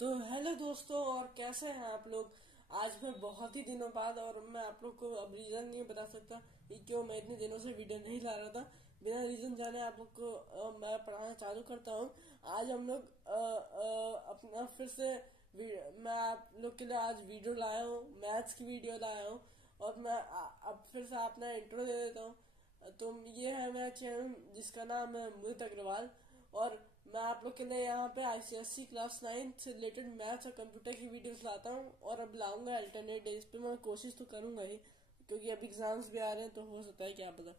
तो हेलो दोस्तों, और कैसे हैं आप लोग। आज मैं बहुत ही दिनों बाद, और मैं आप लोग को अब रीजन नहीं बता सकता कि क्यों मैं इतने दिनों से वीडियो नहीं ला रहा था। बिना रीजन जाने आप लोग को मैं पढ़ाना चालू करता हूँ। आज हम लोग अपना फिर से मैं आप लोग के लिए आज वीडियो लाया हूँ, मैथ्स की वीडियो लाया हूँ। और मैं अब फिर से अपना इंट्रो दे देता हूँ। तो ये है मेरा चैनल जिसका नाम है मोहित अग्रवाल। और मैं आप लोग के लिए यहाँ पे आईसीएससी क्लास 9 से रिलेटेड मैथ्स और कंप्यूटर की वीडियोस लाता हूँ, और अब लाऊंगा अल्टरनेट डेज पे। मैं कोशिश तो करूंगा ही, क्योंकि अब एग्जाम्स भी आ रहे हैं, तो हो सकता है क्या पता।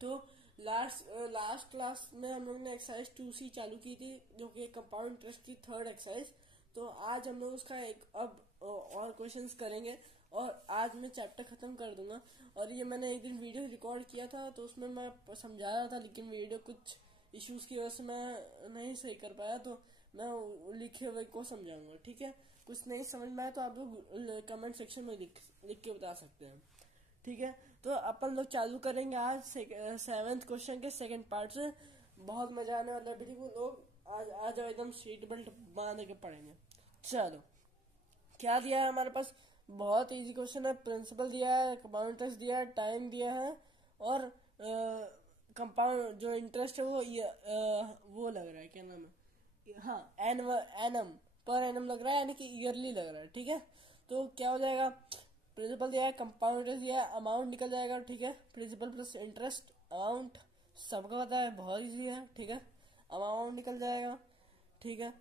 तो लास्ट क्लास में हम लोग ने एक्सरसाइज 2C चालू की थी, जो कि कंपाउंड इंटरेस्ट की थर्ड एक्सरसाइज। तो आज हम लोग उसका एक अब और क्वेश्चंस करेंगे, और आज मैं चैप्टर खत्म कर दूंगा। और ये मैंने एक दिन वीडियो रिकॉर्ड किया था, तो उसमें मैं समझा रहा था, लेकिन वीडियो कुछ इश्यूज की वजह से मैं नहीं सही कर पाया। तो मैं लिखे हुए को समझाऊंगा, ठीक है। कुछ नहीं समझ में आया तो आप लोग कमेंट सेक्शन में लिख के बता सकते हैं, ठीक है। तो अपन लोग चालू करेंगे आज 7th क्वेश्चन के सेकंड पार्ट से। बहुत मजा आने वाला है, बिल्कुल लोग आज आ जाओ, एकदम सीट बेल्ट बांध के पढ़ेंगे। चलो, क्या दिया है हमारे पास। बहुत इजी क्वेश्चन है। प्रिंसिपल दिया है, कंपाउंड इंटरेस्ट दिया है, टाइम दिया है, और कंपाउंड जो इंटरेस्ट है वो लग रहा है, क्या नाम है, हाँ, एनम पर एनम लग रहा है, यानी कि ईयरली लग रहा है, ठीक है। तो क्या हो जाएगा, प्रिंसिपल दिया है, कंपाउंड इंटरेस्ट दिया है, अमाउंट निकल जाएगा, ठीक है। प्रिंसिपल प्लस इंटरेस्ट अमाउंट सबका पता है, बहुत इजी है, ठीक है। अमाउंट निकल जाएगा, ठीक है।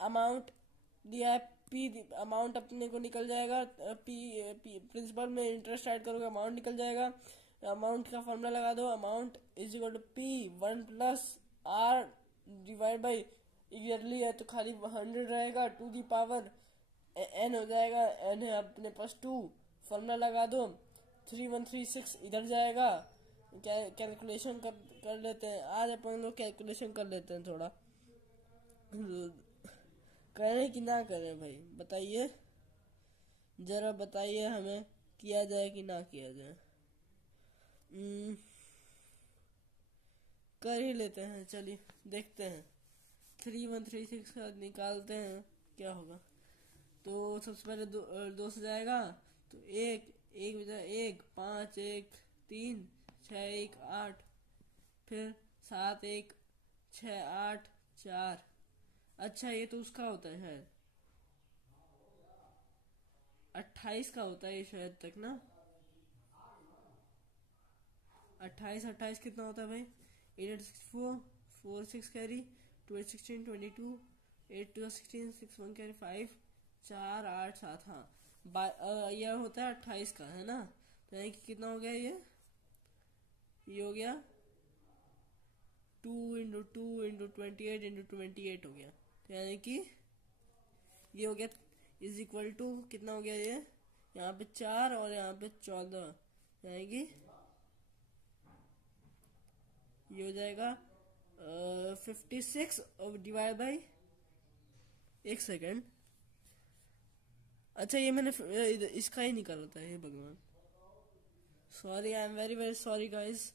अमाउंट दिया है, पी अमाउंट अपने को निकल जाएगा। प्रिंसिपल में इंटरेस्ट ऐड करोगे, अमाउंट निकल जाएगा। अमाउंट का फॉर्मूला लगा दो, amount is equal to P 1+r divide by yearly है, तो खाली 100 रहेगा, 2 दी पावर n हो जाएगा। n है अपने पास 2, फॉर्मूला लगा दो, 3136 इधर जाएगा। कैलकुलेशन कर लेते हैं, आज अपन लोग कैलकुलेशन कर लेते हैं थोड़ा। करें कि ना करें भाई, बताइए, जरा बताइए हमें, किया जाए कि ना किया जाए। कर ही लेते हैं, चलिए देखते हैं। 3136 का निकालते हैं, क्या होगा। तो सबसे पहले दो से जाएगा, तो एक एक बजा, 1 5 1 3 6 1 8, फिर 7 1 6 8 4। अच्छा, ये तो उसका होता है, 28 का होता है ये शायद तक ना। 28 कितना होता है भाई, 8 8 64 4 6 कैरी, 2 8 16 22, 8 2 16 6 1 कैरी 5 4 8 7, हाँ। यह होता है 28 का, है ना। तो यानी कि कितना हो गया ये हो गया 2 × 2 × 28 × 28 हो गया। तो यानी कि ये हो गया इज इक्वल टू, कितना हो गया ये, यहाँ पे 4 और यहाँ पे 14, यानी कि ये हो जाएगा 56 और डिवाइड बाई, एक सेकेंड। अच्छा, ये मैंने इसका ही निकाला था, हे भगवान, sorry, I am very very sorry guys.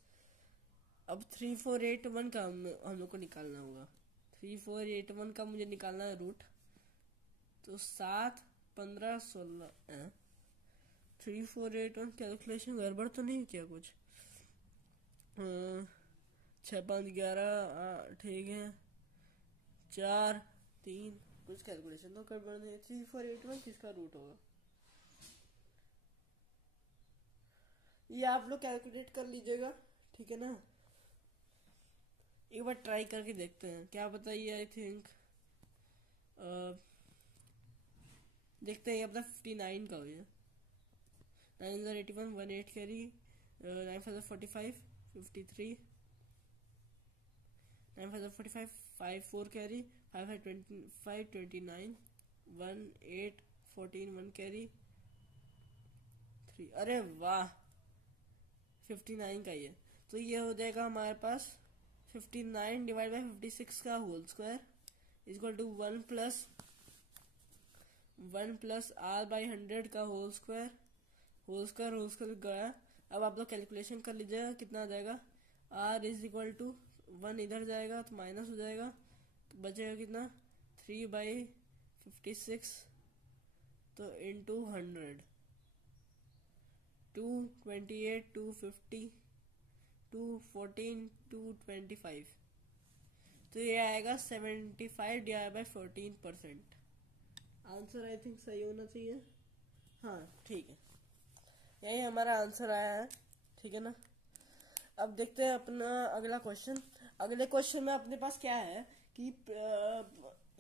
अब 3481 का हम लोग को निकालना होगा। 3481 का मुझे निकालना है रूट। तो 7 15 16, 3481 कैलकुलेशन गड़बड़ तो नहीं किया कुछ। 6 5 11, ठीक है, 4 3, कुछ कैलकुलेशन तो गड़बड़ नहीं। 3481 किसका रूट होगा, ये आप लोग कैलकुलेट कर लीजिएगा, ठीक है ना। एक बार ट्राई करके देखते हैं, क्या बताइए। आई थिंक देखते हैं, अपना 59 का हो गया। 9 81 1 8 कैरी, 9 5 45 53, 9 5 45 5 4 कैरी, 5 5 29 1 8 14 1 कैरी 3। अरे वाह, 59 का ये। तो ये हो जाएगा हमारे पास 59 डिवाइड बाई 56 का whole square equal to 1+r/100 का होल स्क्वायर गया। अब आप लोग कैलकुलेशन कर लीजिएगा, कितना आ जाएगा। r इज इक्वल टू 1 इधर जाएगा तो माइनस हो जाएगा, तो बचेगा कितना, 3/56 56 तो इंटू 100, 228, 250, 214, 225, तो ये आएगा 75 divide by 14%। Answer I think सही होना चाहिए। हाँ ठीक है, यही हमारा आंसर आया है। ठीक है ना। अब देखते हैं अपना अगला क्वेश्चन। अगले क्वेश्चन में अपने पास क्या है कि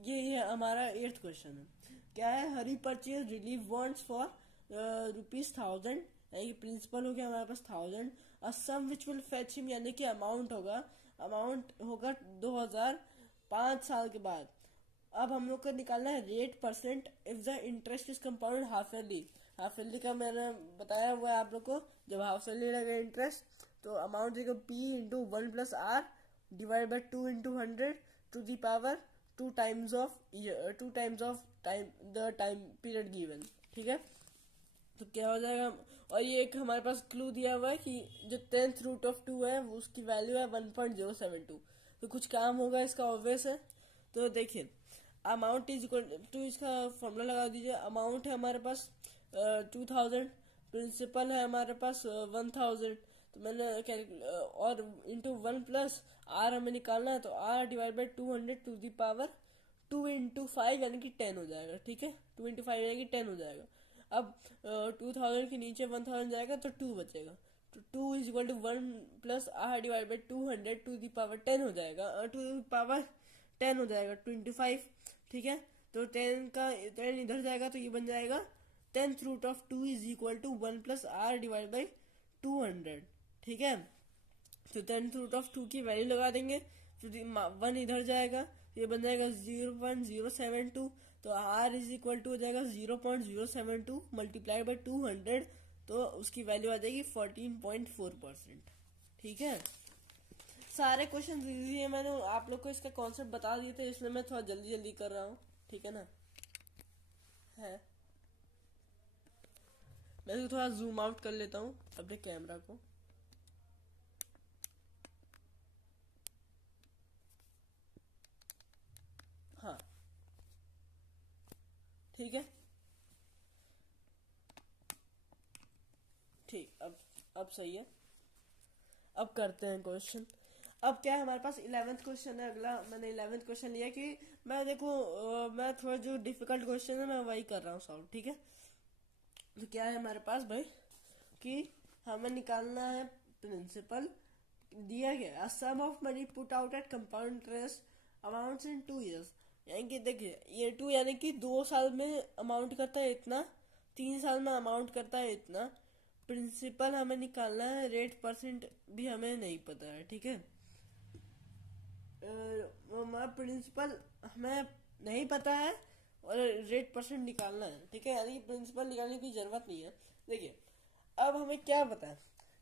ये हमारा 8th क्वेश्चन है। क्या है, हरी परचेज रिलीफ बॉन्ड्स फॉर ₹1000, यानी प्रिंसिपल हो गया हमारे पास 1000, और सम विच विल फेच हिम, यानी कि अमाउंट होगा 2000 5 साल के बाद। अब हम लोग को निकालना है rate percent if the interest is compound half yearly. Half yearly का मैंने बताया हुआ है आप लोग को, जब हाफ ईयरली लगेगा इंटरेस्ट तो अमाउंट देगा P into 1 plus R divide by 2 into 100 to the power 2 times of time the time period given. ठीक है, तो क्या हो जाएगा। और ये एक हमारे पास क्लू दिया हुआ है कि जो 10th रूट ऑफ 2 है वो उसकी वैल्यू है 1.072। तो कुछ काम होगा इसका, ऑब्वियस है। तो देखिए अमाउंट इज इक्वल टू, इसका फॉर्मूला लगा दीजिए। अमाउंट है हमारे पास 2000, प्रिंसिपल है हमारे पास 1000, तो मैंने और इंटू 1 प्लस आर हमें निकालना है, तो R divide by 200 to the power 2 into 5 यानी कि 10 हो जाएगा। ठीक है, 2 इंटू 5 यानी कि 10 हो जाएगा। अब 2000 के नीचे 1000 जाएगा तो 2 बचेगा, तो 2 is equal to 1 plus R divide by 200 to the power 10 हो जाएगा, टू दी पावर 10 हो जाएगा 25। ठीक है, तो 10 का 10 इधर जाएगा तो ये बन जाएगा 10th root of 2 is equal to 1 plus R divide by 200। ठीक है, तो 10th रूट ऑफ 2 की वैल्यू लगा देंगे, तो 1 इधर जाएगा तो ये बन जाएगा 0.072, तो आर इज इक्वल टू हो जाएगा 0.072 मल्टीप्लाइड बाई 200, तो उसकी वैल्यू आ जाएगी 14.4%। ठीक है, सारे क्वेश्चन इजी है, मैंने आप लोग को इसका कॉन्सेप्ट बता दिए थे, इसलिए मैं थोड़ा जल्दी जल्दी कर रहा हूँ। ठीक है ना, है मैं तो थोड़ा जूम आउट कर लेता हूँ अपने कैमरा को। हाँ ठीक है, ठीक, अब सही है। अब करते हैं क्वेश्चन। अब क्या है हमारे पास 11th क्वेश्चन है अगला। मैंने 11th क्वेश्चन लिया कि मैं देखो मैं थोड़ा जो डिफिकल्ट क्वेश्चन है मैं वही कर रहा हूँ सॉल्व। ठीक है, तो क्या है हमारे पास भाई कि हमें निकालना है प्रिंसिपल दिया गया, a sum of money put out at compound interest amounts in 2 years, यानी कि देखिए ये 2 यानी कि 2 साल में अमाउंट करता है इतना, 3 साल में अमाउंट करता है इतना। प्रिंसिपल हमें निकालना है, रेट परसेंट भी हमें नहीं पता है। ठीक है, प्रिंसिपल हमें नहीं पता है और रेट परसेंट निकालना है। ठीक है, यानी प्रिंसिपल निकालने की जरूरत नहीं है। देखिए अब हमें क्या पता है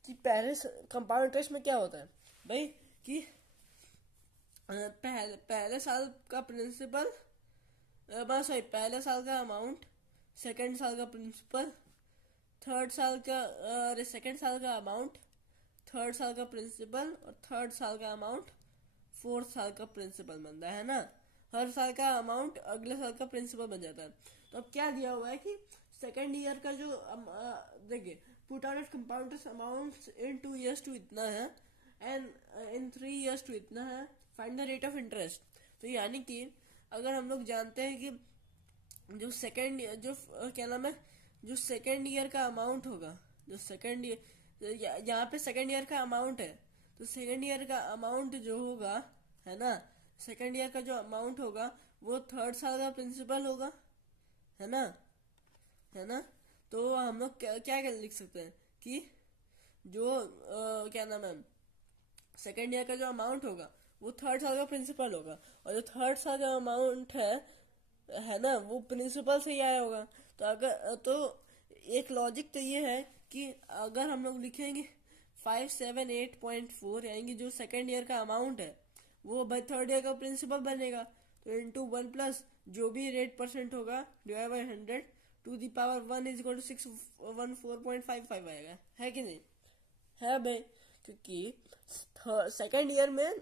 कि पहले कंपाउंड इंटरेस्ट में क्या होता है भाई कि पहले साल का प्रिंसिपल, सॉरी पहले साल का अमाउंट, सेकंड साल का प्रिंसिपल, थर्ड साल का सेकंड साल का अमाउंट, थर्ड साल का प्रिंसिपल, और थर्ड साल का अमाउंट फोर्थ साल का प्रिंसिपल बनता है ना। हर साल का अमाउंट अगले साल का प्रिंसिपल बन जाता है। तो अब क्या दिया हुआ है कि सेकेंड ईयर का जो देखिए put out compound amount in 2 years to इतना है एंड इन 3 years टू इतना है, find the rate of interest. तो यानी कि अगर हम लोग जानते हैं कि जो सेकेंड जो क्या नाम है जो सेकेंड ईयर का अमाउंट होगा, जो सेकेंड ईयर यहाँ पे सेकेंड ईयर का अमाउंट है, तो सेकेंड ईयर का अमाउंट जो होगा है ना, सेकेंड ईयर का जो अमाउंट होगा वो थर्ड साल का प्रिंसिपल होगा, है ना, है ना। तो हम लोग क्या लिख सकते हैं कि जो क्या नाम है सेकेंड ईयर का जो अमाउंट होगा वो थर्ड साल का प्रिंसिपल होगा, और जो थर्ड साल का अमाउंट है ना वो प्रिंसिपल से ही आया होगा। तो अगर तो एक लॉजिक तो ये है कि अगर हम लोग लिखेंगे 578.4 यानी कि जो सेकेंड ईयर का अमाउंट है वो भाई थर्ड ईयर का प्रिंसिपल बनेगा, तो इंटू 1 प्लस जो भी रेट परसेंट होगा divide by 100 to the power 1 is equal to 614.55 आएगा, है कि नहीं, है भाई। क्योंकि सेकेंड ईयर में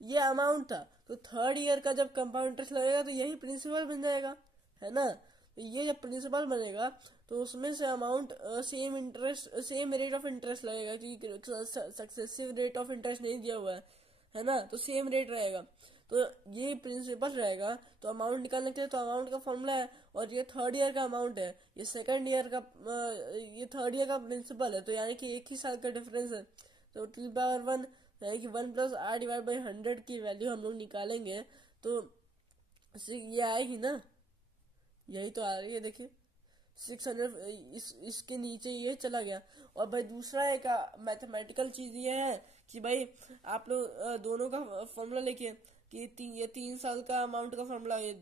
ये अमाउंट था, तो थर्ड ईयर का जब कंपाउंड इंटरेस्ट लगेगा तो यही प्रिंसिपल बन जाएगा, है ना। तो ये जब प्रिंसिपल बनेगा तो उसमें से amount same rate of interest लगेगा, क्योंकि सक्सेसिव रेट ऑफ इंटरेस्ट नहीं दिया हुआ है ना, तो सेम रेट रहेगा। तो ये प्रिंसिपल रहेगा, तो अमाउंट निकालने के लिए तो अमाउंट का फॉर्मूला है, और ये थर्ड ईयर का अमाउंट है, ये सेकंड ईयर का, ये थर्ड ईयर का प्रिंसिपल है, तो यानी कि एक ही साल का डिफरेंस है। तो टू पावर वन यानी कि 1+r/100 की वैल्यू हम लोग निकालेंगे तो ये आएगी ना, यही तो आ रही है, देखिए 600। इसके नीचे ये चला गया। और भाई दूसरा एक मैथमेटिकल चीज ये है कि भाई आप लोग दोनों का फॉर्मूला लिखिए कि ये 3 साल का अमाउंट का फॉर्मूला, ये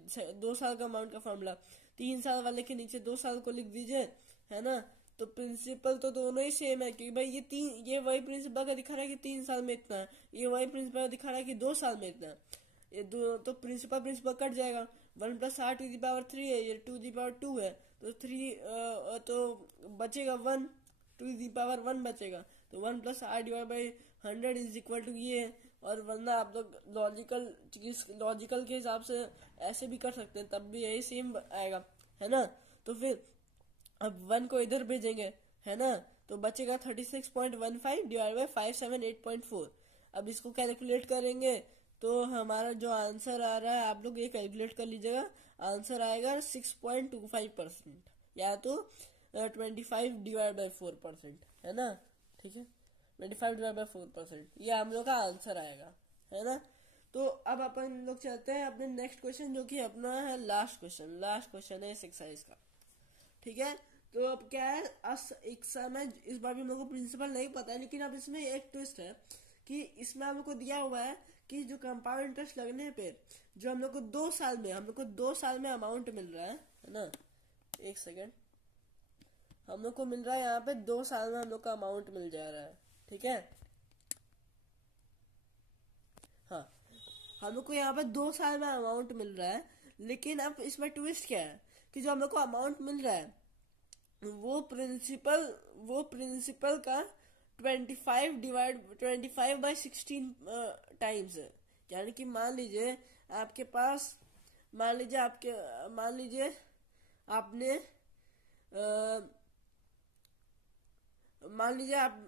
2 साल का अमाउंट का फॉर्मूला, 3 साल वाले के नीचे 2 साल को लिख दीजिए, है ना। तो प्रिंसिपल तो दोनों ही सेम है, क्योंकि भाई ये वही प्रिंसिपल का दिखा रहा है कि 3 साल में इतना है, ये वही प्रिंसिपल का दिखा रहा है कि 2 साल में इतना है। ये दो तो प्रिंसिपल कट जाएगा, 1+r⁻³ है, ये 2⁻² है, तो 3 तो बचेगा 1 2⁻1 बचेगा, तो 1+r/100 इज इक्वल टू ये है। और वरना आप लोग लॉजिकल के हिसाब से ऐसे भी कर सकते हैं, तब भी यही सेम आएगा, है ना। तो फिर अब 1 को इधर भेजेंगे, है ना, तो बचेगा 36.15 / 578.4। अब इसको कैलकुलेट करेंगे तो हमारा जो आंसर आ रहा है, आप लोग ये कैलकुलेट कर लीजिएगा, आंसर आएगा 6.25%, या तो 25/4%, है ना। ठीक है, 25/4%, ये हम लोग का आंसर आएगा, है ना। तो अब अपन लोग चलते हैं अपने नेक्स्ट क्वेश्चन, जो कि अपना है लास्ट क्वेश्चन है इस एक्सरसाइज का। ठीक है, तो अब क्या है, एक समय इस बार भी हम लोग को प्रिंसिपल नहीं पता है, लेकिन अब इसमें एक ट्विस्ट है कि इसमें हम लोग को दिया हुआ है कि जो कंपाउंड इंटरेस्ट लगने पे जो हम लोग को 2 साल में अमाउंट मिल रहा है ना। एक सेकेंड, हम लोग को मिल रहा है यहाँ पे 2 साल में हम लोग का अमाउंट मिल जा रहा है। ठीक है, हाँ, हम लोग को यहाँ पे 2 साल में अमाउंट मिल रहा है, लेकिन अब इसमें ट्विस्ट क्या है कि जो हम लोग को अमाउंट मिल रहा है वो प्रिंसिपल का 25/16 टाइम्स है। यानी कि मान लीजिए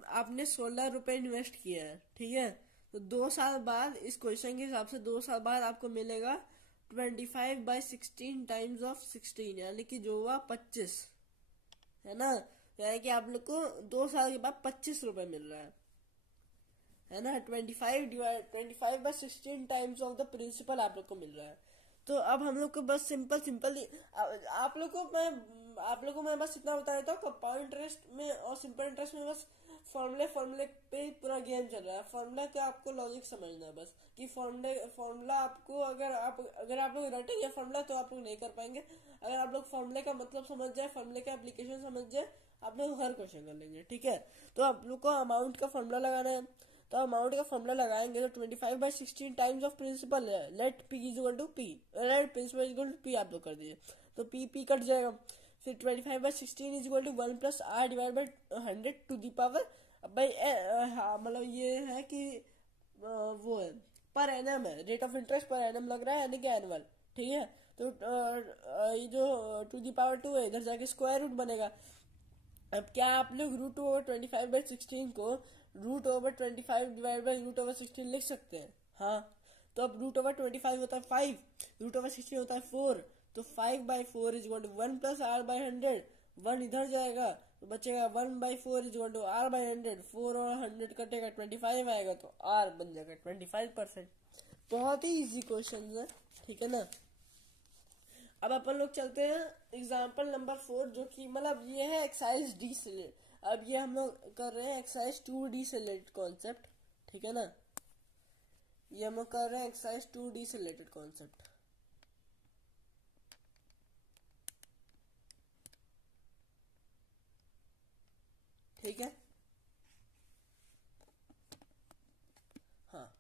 आपने 16 रुपए इन्वेस्ट किया है। ठीक है, तो 2 साल बाद इस क्वेश्चन के हिसाब से 2 साल बाद आपको मिलेगा 25/16 टाइम्स ऑफ 16, यानी कि जो हुआ 25, है ना। यानी कि आप लोग को 2 साल के बाद 25 रुपए मिल रहा है ना। 25/16 टाइम्स ऑफ द प्रिंसिपल आप लोग को मिल रहा है। तो अब हम लोग को बस सिंपल आप लोग को मैं बस इतना बता देता हूँ, कंपाउंड इंटरेस्ट में और सिंपल इंटरेस्ट में बस फॉर्मूले पे पूरा गेम चल रहा है। फॉर्मूला का आपको लॉजिक समझना है बस, कि फॉर्मूला आपको अगर आप लोग रटेंगे फॉर्मूला तो आप लोग नहीं कर पाएंगे। अगर आप लोग फॉर्मूले का मतलब समझ जाए, फॉर्मूले का एप्लीकेशन समझ जाए, आप लोग हर क्वेश्चन कर लेंगे। ठीक है, तो आप लोग को अमाउंट का फॉर्मूला लगाना है, तो अमाउंट का फॉर्मूला लगाएंगे तो 25/16 टाइम्स ऑफ प्रिंसिपल है, let P equal to P, let principal equal to P आप लोग कर दीजिए, तो P कट जाएगा। फिर 25/16 is equal to 1+r/100 to the power. अब भाई मतलब ये है कि वो है पर एनम है, rate of interest per annum लग रहा है, यानी कि एनुअल। ठीक है, तो ये जो टू दी पावर 2 है, इधर जाके स्क्वायर रूट बनेगा। अब क्या आप लोग √25/16 को √25/√16 लिख सकते हैं? हाँ, तो अब √25 होता है 5, √16 होता है 4, तो 5/4 इज इक्वल टू 1+r/100, 1 इधर जाएगा तो बचेगा 1/4 इज इक्वल टू r/100, 4 और 100 कटेगा 25 आएगा, तो r बन जाएगा 25%। बहुत ही इजी क्वेश्चन है, ठीक है ना। अब अपन लोग चलते हैं एग्जाम्पल नंबर 4, जो कि मतलब ये है एक्सरसाइज डी से रिलेटेड। अब ये हम लोग कर रहे हैं एक्सरसाइज 2D से रिलेटेड कॉन्सेप्ट, ठीक है ना। ये हम लोग कर रहे हैं एक्सरसाइज 2D से रिलेटेड कॉन्सेप्ट। ठीक है, हाँ,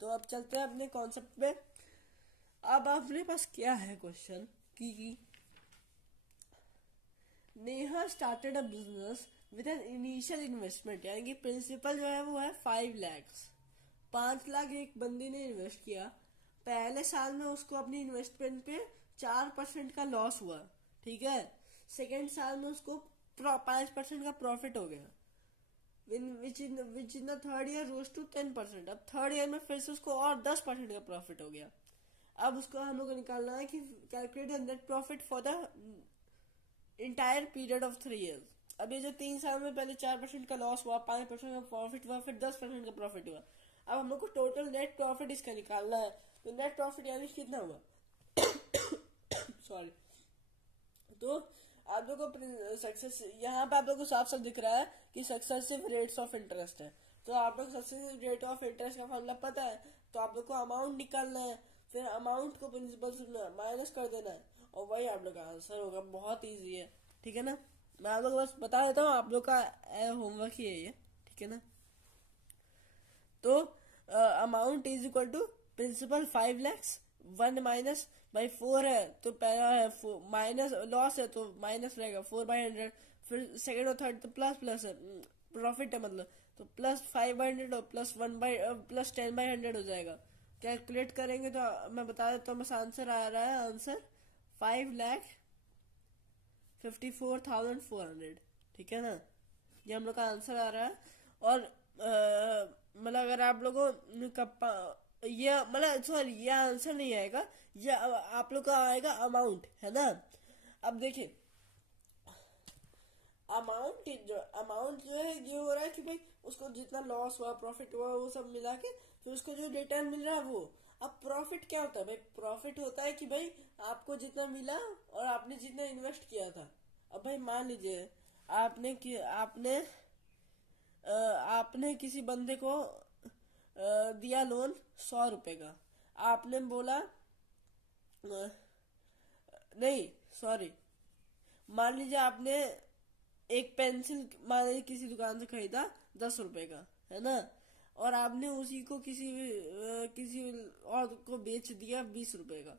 तो अब चलते हैं अपने कॉन्सेप्ट पे। अब अपने पास क्या है क्वेश्चन कि Neha started a business with an initial investment, यानी कि प्रिंसिपल जो है वो है 5 लाख, 5 लाख एक बंदी ने इन्वेस्ट किया पहले साल में उसको अपनी इन्वेस्टमेंट पे 4% का लॉस हुआ, ठीक है। सेकेंड साल में उसको 5% का प्रॉफिट हो गया, which in the third year rose to 10%। अब थर्ड ईयर में फिर से उसको और 10% का प्रॉफिट हो गया। अब उसको हम लोग को निकालना है कि calculate the net profit for the entire period of 3 years. अब ये जो 3 साल में पहले 4% का लॉस हुआ, 5% का प्रॉफिट हुआ, फिर 10% का प्रॉफिट हुआ। अब हम लोग को टोटल नेट प्रॉफिट इसका निकालना है। तो नेट प्रॉफिट यानी कितना हुआ सॉरी। तो आप लोग को सक्सेस, यहाँ पे आप लोग को साफ साफ दिख रहा है कि सक्सेसिव रेट्स ऑफ इंटरेस्ट है। तो आप लोग सक्सेसिव रेट ऑफ इंटरेस्ट का फॉर्मूला पता है, तो आप लोग को अमाउंट निकालना है, फिर अमाउंट को प्रिंसिपल से माइनस कर देना है, और वही आप लोग का आंसर होगा। बहुत इजी है, ठीक है ना। मैं आप लोग को बस बता देता हूँ, आप लोग का होमवर्क ही है ये, ठीक है ना। तो amount is equal to principal 5 lakh, 1 minus by 4 है, तो पहला है माइनस, लॉस है तो माइनस रहेगा 4/100। फिर सेकेंड और थर्ड तो प्लस प्लस है, प्रॉफिट है मतलब, तो प्लस 5/100 और प्लस 10/100 हो जाएगा। कैलकुलेट करेंगे तो मैं बता देता हूँ, बस आंसर आ रहा है, आंसर 5,54,400, ठीक है ना। ये हम लोग का आंसर आ रहा है। और मतलब अगर आप लोगों ये मतलब सॉरी, ये आंसर नहीं आएगा, ये आप लोग का आएगा अमाउंट, है ना। अब देखिए अमाउंट जो है ये हो रहा है कि भाई उसको जितना लॉस हुआ, प्रॉफिट हुआ, वो सब मिला के फिर उसको जो रिटर्न मिल रहा है वो। अब प्रॉफिट क्या होता है भाई? प्रॉफिट होता है कि भाई आपको जितना मिला और आपने जितना इन्वेस्ट किया था। अब भाई मान लीजिए आपने किसी बंदे को दिया लोन 100 रुपए का। आपने बोला नहीं सॉरी, मान लीजिए आपने एक पेंसिल मान लीजिए किसी दुकान से खरीदा 10 रुपए का, है ना, और आपने उसी को किसी और को बेच दिया 20 रुपए का।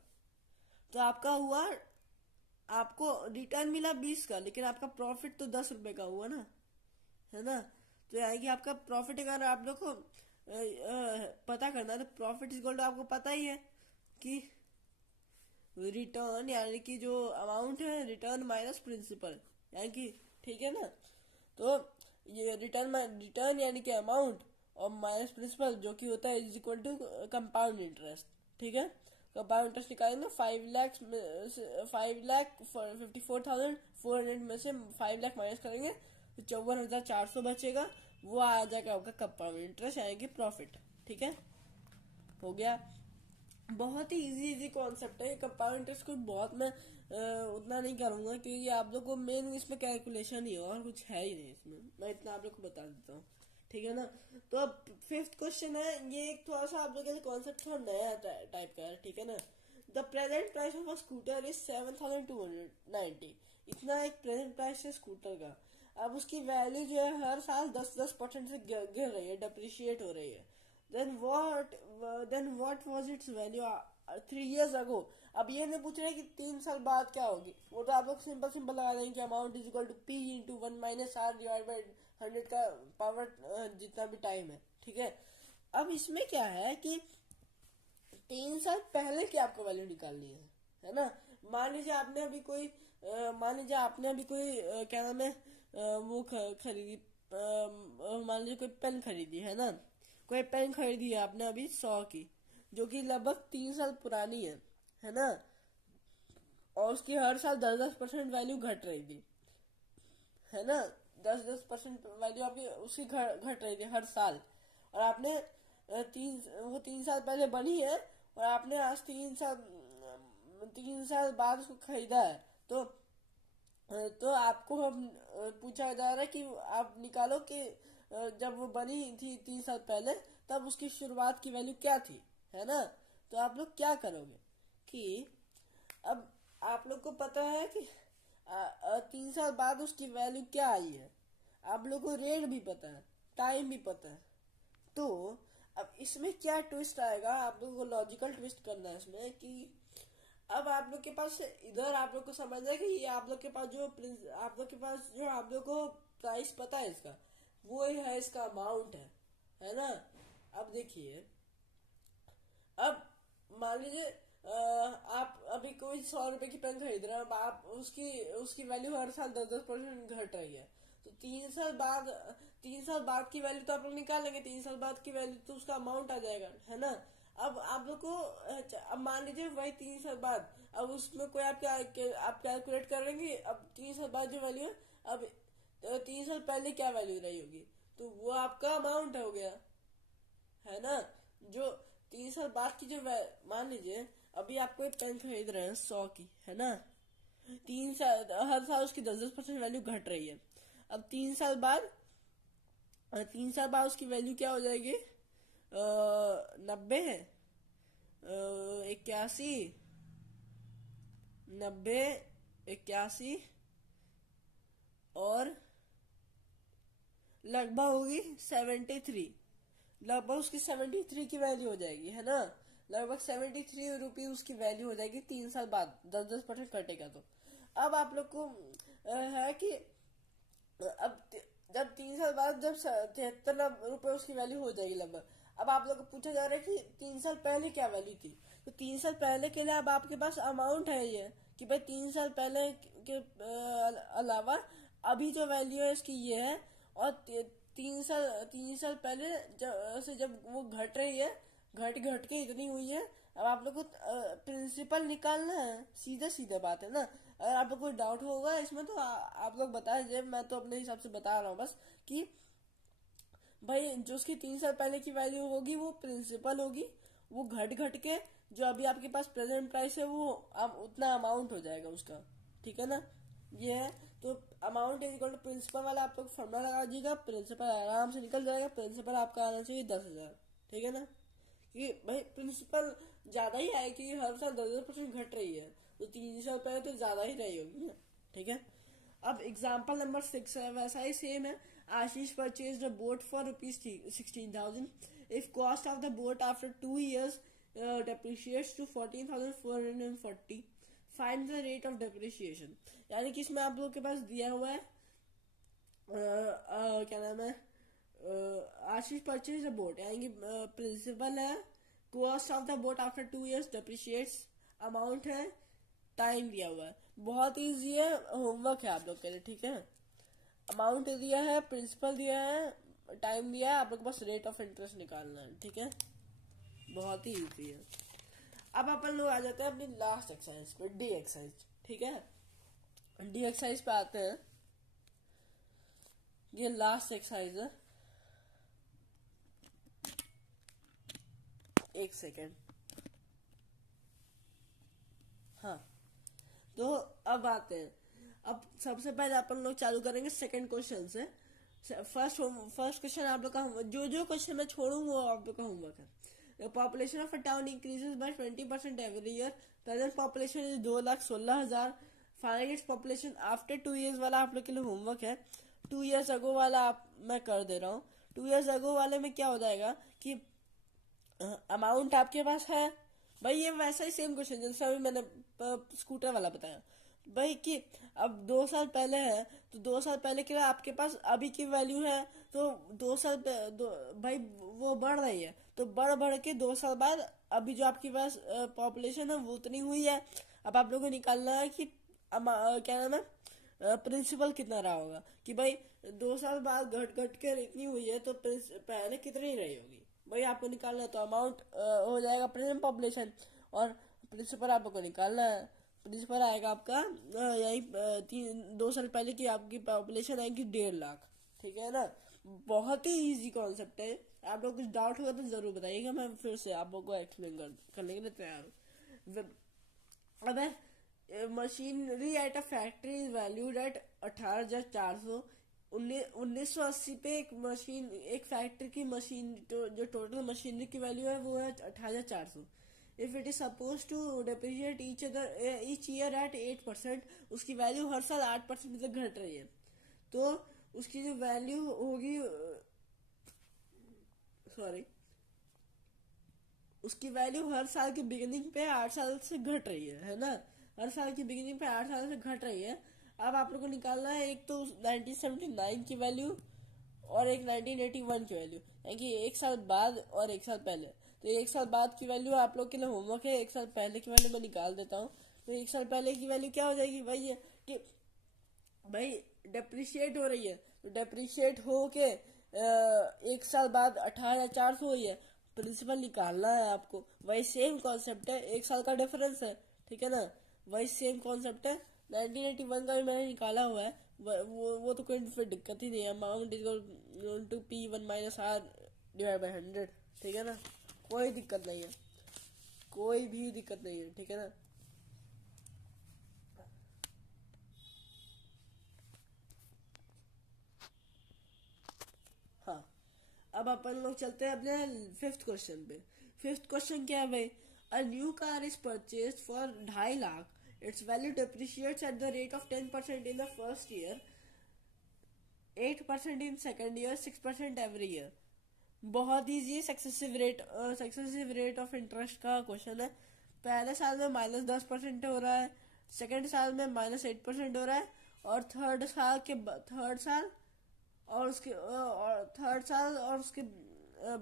तो आपका हुआ, आपको रिटर्न मिला 20 का, लेकिन आपका प्रॉफिट तो 10 रुपए का हुआ ना, है ना। तो यानी कि आपका प्रॉफिट, अगर आप लोग को पता करना है तो प्रॉफिट इक्वल टू आपको पता ही है कि रिटर्न, यानी कि जो अमाउंट है रिटर्न माइनस प्रिंसिपल, यानी कि ठीक है ना। तो ये रिटर्न यानी कि अमाउंट और माइनस प्रिंसिपल जो कि होता है is equal to compound interest, ठीक है। कंपाउंड इंटरेस्ट निकालेंगे 5,54,400 में से 5 लाख माइनस करेंगे तो 54,400 बचेगा, वो आ जाएगा आपका कंपाउंड इंटरेस्ट यानी कि प्रॉफिट, ठीक है। हो गया, बहुत ही इजी कॉन्सेप्ट है। कंपाउंड इंटरेस्ट को बहुत मैं उतना नहीं करूंगा क्योंकि आप लोग को मेन इसमें कैलकुलेशन ही है और कुछ है ही नहीं इसमें, मैं इतना आप लोग को बता देता हूँ, ठीक है ना। तो अब 5th क्वेश्चन है, ये एक थोड़ा सा आप लोग के लिए कॉन्सेप्ट थोड़ा नया टाइप का है, ठीक है ना। The present price of a scooter is 7,290, इतना एक प्रेजेंट प्राइस है स्कूटर का। अब उसकी वैल्यू जो है हर साल 10% से गिर रही है, डिप्रिशिएट हो रही है। then what was its value 3 years ago? अब ये नहीं पूछ रहे कि 3 साल बाद क्या होगी, वो तो आप लोग सिंपल लगा देंगे कि amount is equal to P into 1 minus R divide by 100 का पावर जितना भी टाइम है, ठीक है। अब इसमें क्या है कि 3 साल पहले की आपको वैल्यू निकालनी है ना। मान लीजिए आपने अभी कोई क्या नाम है वो खरीदी, मान लीजिए कोई पेन खरीदी, है ना। कोई पेन खरीदी है आपने अभी 100 की, जो कि लगभग 3 साल पुरानी है ना, और उसकी हर साल 10% वैल्यू घट रही थी, है ना। 10% वैल्यू आपकी उसकी घट रही थी हर साल, और आपने 3 साल पहले बनी है और आपने आज 3 साल बाद उसको खरीदा है। तो आपको हम पूछा जा रहा है कि आप निकालो कि जब वो बनी थी 3 साल पहले तब उसकी शुरुआत की वैल्यू क्या थी, है ना। तो आप लोग क्या करोगे कि अब आप लोग को पता है कि 3 साल बाद उसकी वैल्यू क्या आई है, आप लोग को रेट भी पता है, टाइम भी पता है। तो अब इसमें क्या ट्विस्ट आएगा, आप लोगों को लॉजिकल ट्विस्ट करना है इसमें कि अब आप लोग के पास इधर आप लोग को समझना है कि ये आप लोग के पास जो आप लोग को प्राइस पता है इसका, वो ही है इसका अमाउंट है ना। अब देखिए, अब मान लीजिए आप अभी कोई 100 रुपए की पेन खरीद रहे हैं, अब आप उसकी उसकी वैल्यू हर साल 10-10% घट रही है। तो 3 साल बाद की वैल्यू तो आप लोग निकाल लेंगे, 3 साल बाद की वैल्यू तो उसका अमाउंट आ जाएगा, है ना। अब आप लोग को अब मान लीजिए वही 3 साल बाद, अब उसमें कोई आप कैलकुलेट कर लेंगे, अब 3 साल बाद जो वैल्यू है, अब 3 साल पहले क्या वैल्यू रही होगी, तो वो आपका अमाउंट हो गया, है ना। जो 3 साल बाद की जो मान लीजिए अभी आपको एक पेन खरीद रहे हैं 100 की, है ना। 3 साल हर साल उसकी 10-10% वैल्यू घट रही है। अब 3 साल बाद उसकी वैल्यू क्या हो जाएगी, 90 है, 81, 90, 81 और लगभग होगी 73, लगभग उसकी 73 की वैल्यू हो जाएगी, है ना। लगभग 73 रुपीज उसकी वैल्यू हो जाएगी 3 साल बाद, 10-10% कटेगा तो। अब आप लोग को है कि अब जब 3 साल बाद जब 73 रुपए उसकी वैल्यू हो जाएगी लगभग, अब आप लोग को पूछा जा रहा है कि 3 साल पहले क्या वैल्यू थी। तो 3 साल पहले के लिए अब आपके पास अमाउंट है ये कि भाई 3 साल पहले के अलावा अभी जो वैल्यू है इसकी ये है, और 3 साल पहले जब वो घट रही है, घट घट के इतनी हुई है। अब आप लोग को प्रिंसिपल निकालना है, सीधा सीधा बात है ना। अगर आपको कोई डाउट होगा इसमें तो आप लोग बता दीजिए, मैं तो अपने हिसाब से बता रहा हूँ बस कि भाई जो उसकी 3 साल पहले की वैल्यू होगी वो प्रिंसिपल होगी, वो घट घट के जो अभी आपके पास प्रेजेंट प्राइस है वो अब उतना अमाउंट हो जाएगा उसका, ठीक है ना। ये है तो amount is equal to principal वाला आप लोग फॉर्मूला लगा दीजिएगा, प्रिंसिपल आराम से निकल जाएगा। प्रिंसिपल आपका आना चाहिए 10,000, ठीक है ना। कि भाई प्रिंसिपल ज्यादा ही आए कि हर साल 10% घट रही है, तो 3 साल पहले तो ज्यादा ही रही होगी ना, ठीक है। अब एग्जाम्पल नंबर 6 है, वैसा ही सेम है। Ashish purchase the boat for ₹16,000 if cost of the boat after 2 years depreciates to 14,440, find the rate of depreciation. यानी कि इसमें आप लोग के पास दिया हुआ है क्या नाम है, आशीष परचेज द बोट, यानी कि प्रिंसिपल है, cost of the boat after 2 years depreciates, amount है, टाइम दिया हुआ है। बहुत इजी है, होमवर्क है आप लोग के लिए, ठीक है। अमाउंट दिया है, प्रिंसिपल दिया है, टाइम दिया है, आप लोग के पास रेट ऑफ इंटरेस्ट निकालना है, ठीक है। बहुत ही इजी है। अब अपन लोग आ जाते हैं अपनी लास्ट एक्सरसाइज पे, डी एक्सरसाइज, ठीक है। डी एक्सरसाइज पे आते हैं, ये लास्ट एक्सरसाइज है। एक सेकेंड, हाँ। तो अब आते हैं, अब सबसे पहले अपन लोग चालू करेंगे सेकंड क्वेश्चन से। फर्स्ट क्वेश्चन आप लोग का जो क्वेश्चन मैं छोड़ूंगा वो आप लोग का होमवर्क है। The population of a town increases by 20% every year. Present population is 2,16,000. Find its population after 2 years वाला आप लोग के लिए होमवर्क है। 2 years ago वाला मैं कर दे रहा हूँ। 2 years ago वाले में क्या हो जाएगा कि अमाउंट आपके पास है भाई, ये वैसा ही सेम क्वेश्चन जैसे अभी मैंने स्कूटर वाला बताया भाई, कि अब 2 साल पहले है तो 2 साल पहले के लिए आपके पास अभी की वैल्यू है, तो 2 साल भाई वो बढ़ रही है, तो बढ़ बढ़ के 2 साल बाद अभी जो आपके पास पॉपुलेशन है वो उतनी हुई है। अब आप लोगों को निकालना है कि क्या नाम है, प्रिंसिपल कितना रहा होगा, कि भाई 2 साल बाद घट घट कर इतनी हुई है तो पहले कितनी रही होगी, भाई आपको निकालना है। तो अमाउंट हो जाएगा प्रेजेंट पॉपुलेशन, और प्रिंसिपल आपको निकालना है। प्रिंसिपल आएगा आपका यही 2 साल पहले की आपकी पॉपुलेशन आएगी 1.5 लाख, ठीक है ना। बहुत ही इजी कॉन्सेप्ट है। आप लोग कुछ डाउट होगा तो जरूर बताइएगा, मैं फिर से आप लोग को एक्सप्लेन करने के लिए तैयार हूँ। अब machinery at a factory is valued at 18,400। 1980 पे एक फैक्ट्री की मशीन जो टोटल मशीनरी की वैल्यू है वो है 18,400। If it is suppose to depreciate each year at 8%, उसकी वैल्यू हर साल 8% तक घट रही है, तो उसकी जो वैल्यू होगी उसकी वैल्यू हर साल की बिगिनिंग पे 8 साल से घट रही है ना। हर साल की बिगिनिंग पे 8 साल से घट रही है। अब आप लोग को निकालना है एक तो 1979 की वैल्यू और एक 1981 की वैल्यू, यानी कि एक साल बाद और एक साल पहले। तो 1 साल बाद की वैल्यू आप लोग के लिए होमवर्क है, 1 साल पहले की वैल्यू मैं निकाल देता हूँ। तो 1 साल पहले की वैल्यू क्या हो जाएगी भाई, ये कि भाई डेप्रिशिएट हो रही है, तो डेप्रिशिएट हो के 1 साल बाद 18,400 हुई है, प्रिंसिपल निकालना है आपको। वही सेम कॉन्सेप्ट है, 1 साल का डिफरेंस है, ठीक है ना। वही सेम कॉन्सेप्ट है, 1981 का भी मैंने निकाला हुआ है। वो तो कोई फिर दिक्कत ही नहीं है। Amount is to P1 - R divide by 100, ठीक है ना। कोई दिक्कत नहीं है, कोई भी दिक्कत नहीं है, ठीक है ना। हाँ, अब अपन लोग चलते हैं अपने 5th क्वेश्चन पे। 5th क्वेश्चन क्या है भाई, a new car is purchase for 2.5 lakh, its value depreciates at the rate of 10% in the first year, 8% in second year, 6% every year. बहुत easy successive rate of interest का question है। पहले साल में -10% हो रहा है, सेकेंड साल में -8% हो रहा है, और थर्ड साल और उसके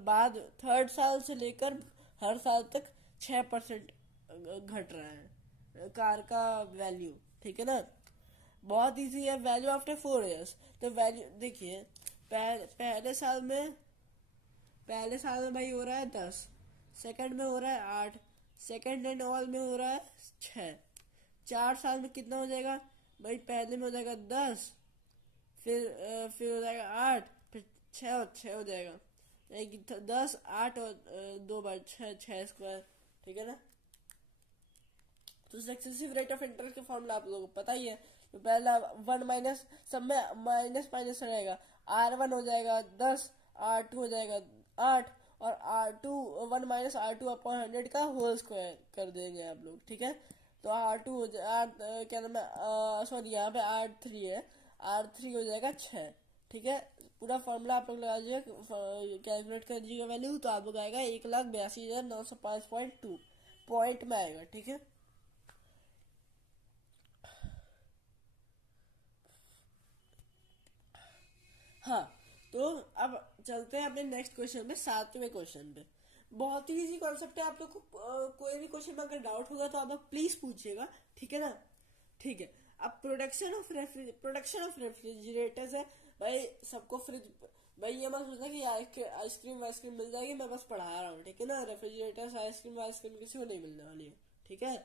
बाद थर्ड साल से लेकर हर साल तक 6% घट रहा है कार का वैल्यू, ठीक है ना। बहुत इजी है। वैल्यू आफ्टर 4 इयर्स, तो वैल्यू देखिए, पहले साल में भाई हो रहा है 10, सेकंड में हो रहा है 8, सेकंड एंड ऑल में हो रहा है 6। 4 साल में कितना हो जाएगा भाई, पहले में हो जाएगा 10, फिर हो जाएगा 8, फिर 6 हो जाएगा, 10, 8 और 2 बार 6 स्क्वायर, ठीक है ना। तो सक्सेसिव रेट ऑफ इंटरेस्ट का फॉर्मूला आप लोगों को पता ही है। तो पहला 1 माइनस, सब में माइनस माइनस रहेगा, R1 हो जाएगा 10, R2 हो जाएगा 8, और R2 1 माइनस R2 अपॉन 100 का होल स्क्वायर कर देंगे आप लोग, ठीक है। तो R2 हो जाए क्या नाम है, सॉरी यहाँ पे R3 है, R3 हो जाएगा 6, ठीक है। पूरा फॉर्मूला आप लोग लगा लीजिए, कैलकुलेट कर दीजिएगा वैल्यू, तो आप लोग आएगा 1,82,905.2 पॉइंट में आएगा, ठीक है। हाँ, तो अब चलते हैं अपने नेक्स्ट क्वेश्चन पे, 7वें क्वेश्चन पे। बहुत ही इजी कॉन्सेप्ट है। आप लोग को कोई भी क्वेश्चन में अगर डाउट होगा तो आप लोग प्लीज पूछिएगा, ठीक है ना। ठीक है, अब प्रोडक्शन ऑफ रेफ्रिजरेटर्स है भाई। सबको फ्रिज, भाई ये मत सोचना कि आइसक्रीम वाइसक्रीम मिल जाएगी, मैं बस पढ़ा रहा हूँ, ठीक है ना। रेफ्रिजरेटर्स आइसक्रीम वाइसक्रीम किसी को नहीं मिलने वाली है, ठीक है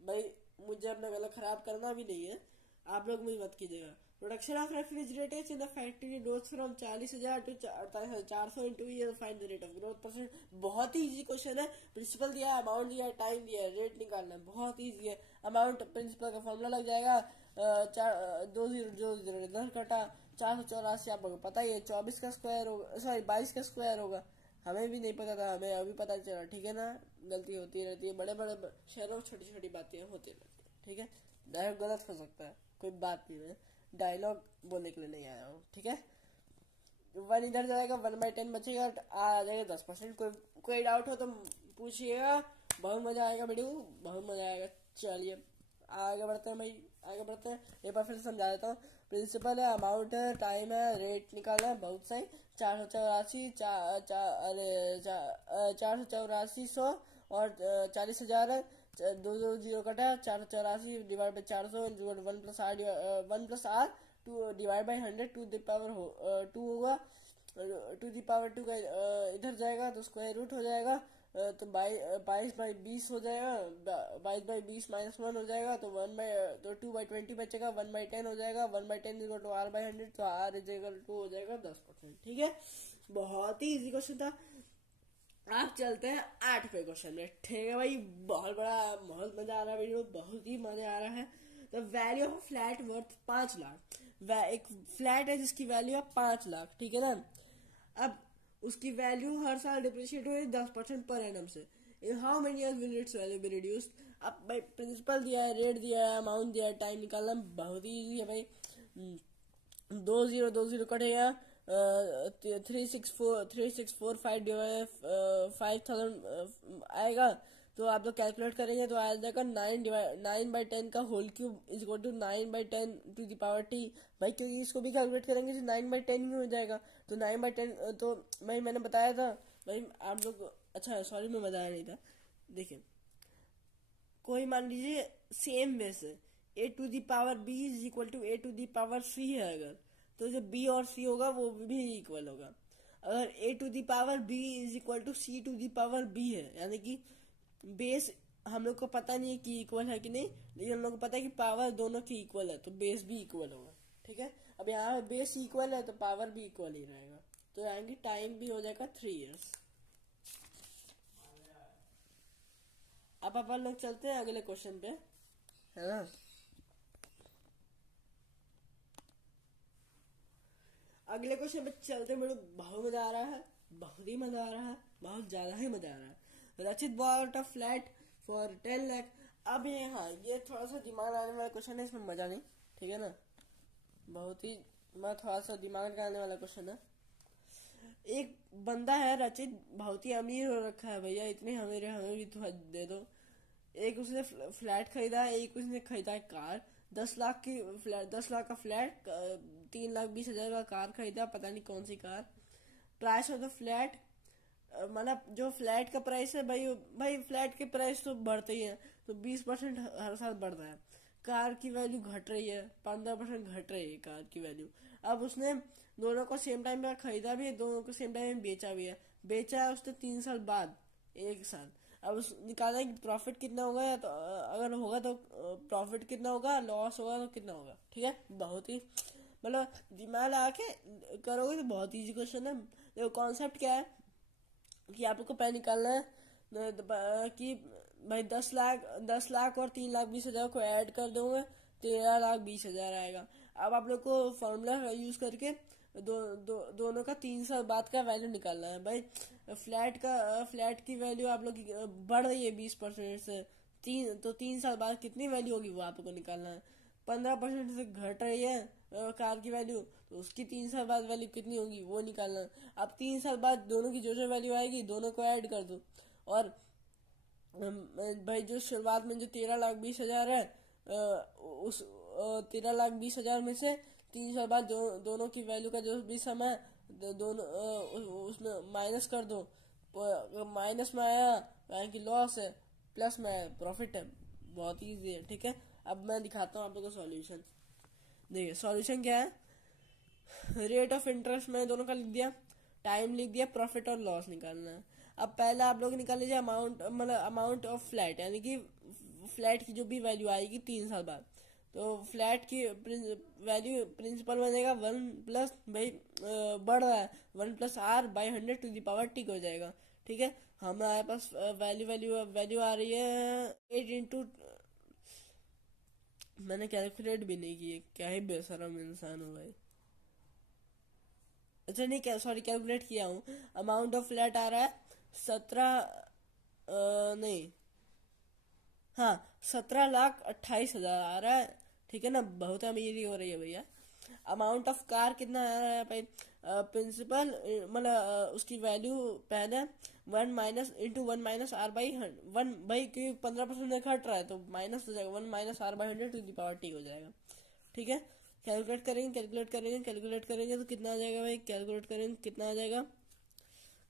भाई। मुझे अपना गला खराब करना भी नहीं है, आप लोग मुझे मत कीजिएगा। Production of refrigerators in the factory growth from 40,000 to 48,400 in 2 year, find the rate of growth percent. बहुत ही इजी क्वेश्चन है। प्रिंसिपल दिया है, अमाउंट दिया है, टाइम दिया है, रेट निकालना है, बहुत ईजी है। अमाउंट प्रिंसिपल का फॉर्मूला लग जाएगा, 2 0 इधर कटा, 484 आप लोगों को पता ही है, 24 का स्क्वायर होगा, सॉरी 22 का स्क्वायर होगा। हमें भी नहीं पता था, हमें अभी पता चला, ठीक है ना। गलती होती रहती है, बड़े बड़े शहरों में छोटी छोटी बातें होती रहती है, ठीक है। डायलॉग गलत हो सकता है, कोई बात नहीं है, डायलॉग बोलने के लिए नहीं आया हूँ, ठीक है। 1 इधर जाएगा, 1/10 बचेगा, आ जाएगा 10%। कोई डाउट हो तो पूछिएगा, बहुत मजा आएगा वीडियो, बहुत मजा आएगा। चलिए आगे बढ़ते हैं भाई, आगे बढ़ते हैं। एक बार फिर समझा देता हूँ। प्रिंसिपल है, अमाउंट है, टाइम है, रेट निकालना है, बहुत सही। 484 और 40,000 है, 2 0 कटा, 484 divide by 400, 1 + R 2 divide by 100 to the power 2 होगा, 2 का इधर जाएगा तो स्क्वायर रूट हो जाएगा, तो 22/20 हो जाएगा, 22/20 -1 हो जाएगा, तो 2/20 बचेगा, 1/10 हो जाएगा, 1/10 इक्वल टू R/100, तो R इक्वल टू हो जाएगा 10%, ठीक है। बहुत ही इजी क्वेश्चन था। आप चलते हैं 8वें क्वेश्चन में, ठीक है भाई। बहुत मजा आ रहा है वीडियो, बहुत ही मजा आ रहा है। The value of flat worth 5 lakh. एक फ्लैट है जिसकी वैल्यू है 5 लाख, ठीक है ना। अब उसकी वैल्यू हर साल डिप्रिशिएट हो रही है 10% पर एनम से। In how many years will it's value be reduced. अब भाई प्रिंसिपल दिया है, रेट दिया है, अमाउंट दिया है, टाइम निकालना बहुत ही ईजी है भाई। 2 0 कटेगा, 3645 5,000 आएगा, तो आप लोग कैलकुलेट करेंगे तो आ जाएगा 9/10 का whole cube is equal to 9/10 to the power T. भाई क्योंकि इसको भी कैलकुलेट करेंगे तो 9/10 ही हो जाएगा, तो 9/10 तो भाई मैंने बताया था भाई, आप लोग अच्छा सॉरी मैं बताया नहीं था। देखिए कोई मान लीजिए सेम बेस है, a to the power b is equal to a to the power c है अगर, तो जो बी और सी होगा वो भी इक्वल होगा। अगर a to the power b is equal to c to the power b है, यानी कि बेस हम लोग को पता नहीं है कि इक्वल है कि नहीं, लेकिन हम लोग को पता है कि पावर दोनों की इक्वल है, तो बेस भी इक्वल होगा। ठीक है, अब यहाँ बेस इक्वल है तो पावर भी इक्वल ही रहेगा, तो आएंगे टाइम भी हो जाएगा 3 years। अब अपन लोग चलते हैं अगले क्वेश्चन पे, है ना। अगले क्वेश्चन पे चलते मेरे बहुत मजा आ रहा है, बहुत ही मजा आ रहा है, बहुत ज्यादा ही मजा आ रहा है। रचित bought a flat for 10 lakh. अब ये हाँ ये थोड़ा सा दिमाग आने वाला क्वेश्चन है, इसमें मजा नहीं, ठीक है ना, बहुत ही मैं थोड़ा सा दिमाग लगाने वाला क्वेश्चन है। एक बंदा है रचित, बहुत ही अमीर हो रखा है भैया, इतने हमें हमें भी थोड़ा दे दो। एक उसने फ्लैट खरीदा है, एक उसने खरीदा है कार। 10 लाख की फ्लैट, 10 लाख का फ्लैट, 3,20,000 का कार खरीदा, पता नहीं कौन सी car. Price of the flat, मतलब जो फ्लैट का प्राइस है भाई, भाई फ्लैट के प्राइस तो बढ़ते ही है, तो 20% हर साल बढ़ रहा है। कार की वैल्यू घट रही है, 15% घट रही है कार की वैल्यू। अब उसने दोनों को सेम टाइम में खरीदा भी है, दोनों को सेम टाइम में बेचा भी है। बेचा है उसने 3 साल बाद, 1 साल। अब उस निकालना है कि प्रॉफिट कितना होगा, या तो अगर होगा तो प्रॉफिट कितना होगा, लॉस होगा तो कितना होगा। ठीक है, बहुत ही मतलब दिमाग लगा के करोगे तो बहुत इजी क्वेश्चन है। देखो कॉन्सेप्ट क्या है कि आपको पहले निकालना है कि भाई 10 लाख और 3,20,000 को ऐड कर दोगे, 13,20,000 आएगा। अब आप लोग को फॉर्मूला यूज करके दोनों का 3 साल बाद का वैल्यू निकालना है भाई। फ्लैट की वैल्यू आप लोग की बढ़ रही है 20% से, 3 साल बाद कितनी वैल्यू होगी वो आपको निकालना है। 15% से घट रही है कार की वैल्यू, तो उसकी 3 साल बाद वैल्यू कितनी होगी वो निकालना है। अब 3 साल बाद दोनों की जो जो वैल्यू आएगी दोनों को ऐड कर दो, और भाई जो शुरुआत में जो 13,20,000 है, उस 13,20,000 में से 3 साल बाद दोनों की वैल्यू का जो भी सम है दोनों उसमें माइनस कर दो। माइनस में आया यानी कि लॉस है, प्लस में आया प्रॉफिट है। बहुत ईजी है, ठीक है। अब मैं दिखाता हूँ आप लोगों को सॉल्यूशन। देखिए सॉल्यूशन क्या है, रेट ऑफ इंटरेस्ट मैंने दोनों का लिख दिया, टाइम लिख दिया, प्रॉफिट और लॉस निकालना है। अब पहला आप लोग निकाल लीजिए अमाउंट, मतलब अमाउंट ऑफ फ्लैट, यानी कि फ्लैट की जो भी वैल्यू आएगी 3 साल बाद। तो फ्लैट की वैल्यू प्रिंसिपल बनेगा 1 प्लस भाई बढ़ रहा है 1 + R/100 to the power T हो जाएगा। ठीक है, हमारे पास वैल्यू वैल्यू वैल्यू आ रही है 8 मैंने कैलकुलेट भी नहीं की, क्या ही बेशरम इंसान हूँ भाई। अच्छा नहीं, क्या सॉरी कैलकुलेट किया हूँ। अमाउंट ऑफ फ्लैट आ रहा है 17 नहीं, हाँ 17,28,000 आ रहा है। ठीक है ना, बहुत अमीरी हो रही है भैया। अमाउंट ऑफ कार कितना आ रहा है भाई, प्रिंसिपल मतलब उसकी वैल्यू पहले 1 - R/1 की 15% घट रहा है तो माइनस हो जाएगा, 1 - R/100 to the power T हो जाएगा। ठीक है, कैलकुलेट करेंगे तो कितना आ जाएगा भाई, कैलकुलेट करेंगे कितना आ जाएगा,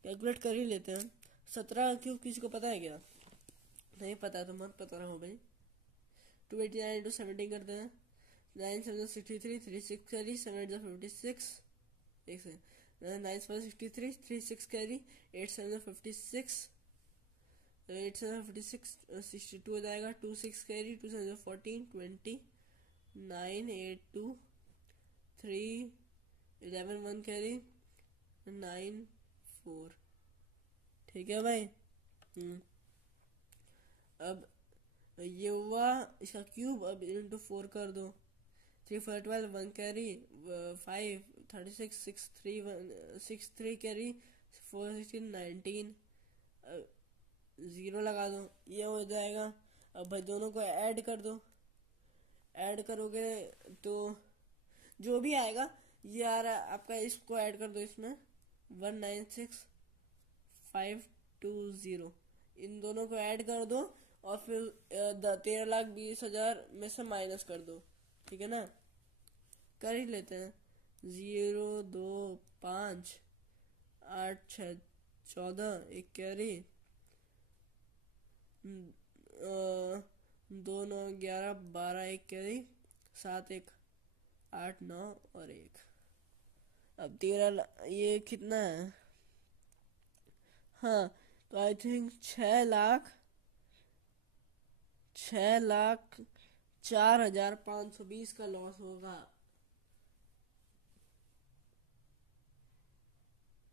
कैलकुलेट कर ही लेते हैं। 17 क्यों, किसी को पता है क्या? नहीं पता तो मत पता रहो भाई। 289 × 17 करते हैं, 9 7 63, 3 6 कैरी, 7 8 56, एक से 9 7 63, 3 6 कैरी, 8 7 56, 8 7 56 62 हो जाएगा, 2 6 कैरी, 2 7 14 20, 9 8 2 3 11 1 कैरी, 9 4। ठीक है भाई। अब ये हुआ इसका क्यूब, अब इंटू 4 कर दो, 3 4 12 1 कैरी, 5 36 6 3 6 3 कैरी, 4 16 19, 0 लगा दो, ये हो जाएगा। अब भाई दोनों को ऐड कर दो, ऐड करोगे तो जो भी आएगा ये आ रहा है आपका, इसको ऐड कर दो इसमें 196,520, इन दोनों को ऐड कर दो और फिर 13,20,000 में से माइनस कर दो। ठीक है ना, कर ही लेते हैं। 0 2 5 8 6 14, एक कैरी, दो नौ 11 12 एक कैरी 7 1 8 9 और 1। अब 13 ये कितना है? हाँ, तो आई थिंक 6,04,520 का लॉस होगा।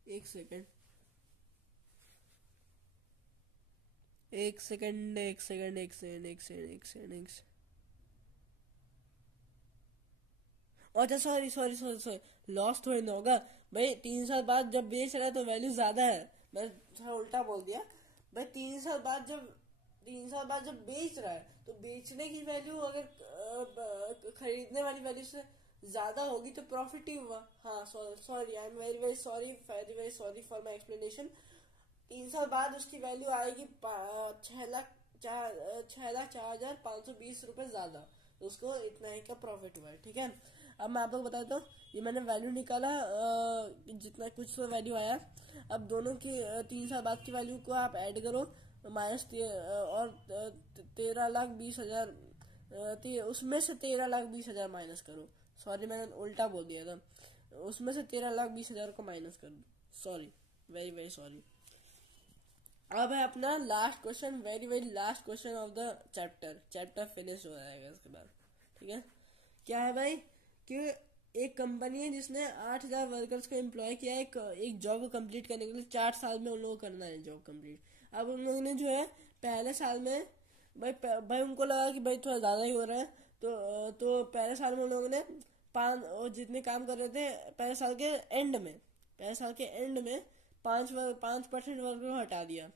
एक सेकेंड, एक सेकेंड, एक सेकेंड, एक सेकेंड, एक सेकेंड, एक सेकेंड, एक सेकेंड। अच्छा, sorry sorry sorry sorry, loss थोड़ी ना होगा भाई। 3 साल बाद जब बेच रहा है तो वैल्यू ज्यादा है। मैं थोड़ा उल्टा बोल दिया भाई। 3 साल बाद जब बेच रहा है तो बेचने की वैल्यू अगर खरीदने वाली वैल्यू से ज्यादा होगी तो प्रॉफिट ही हुआ। हाँ, sorry, I am very very sorry, very very sorry for my explanation. 3 साल बाद उसकी वैल्यू आएगी 6,04,520 रुपए ज्यादा, तो उसको इतना ही का प्रॉफिट हुआ है। ठीक है, अब मैं आप लोग बताता हूँ। ये मैंने वैल्यू निकाला, जितना कुछ तो वैल्यू आया। अब दोनों की 3 साल बाद की वैल्यू को आप ऐड करो, माइनस और 13,20,000, उसमें से 13,20,000 माइनस करो। सॉरी, मैंने उल्टा बोल दिया था। उसमें से 13,20,000 को माइनस कर दो। Sorry, very very sorry. अब है अपना last question, very very last question of the chapter finish हो जाएगा इसके बाद। ठीक है, क्या है भाई कि एक कंपनी है जिसने 8,000 वर्कर्स को एम्प्लॉय किया है एक जॉब को कंप्लीट करने के लिए। 4 साल में उन लोगों को करना है जॉब कंप्लीट। अब उन लोगों ने जो है पहले साल में भाई उनको लगा कि भाई थोड़ा ज्यादा ही हो रहा है, तो पहले साल में उन लोगों ने और जितने काम कर रहे थे पहले साल के एंड में 5% वर्क को हटा दिया,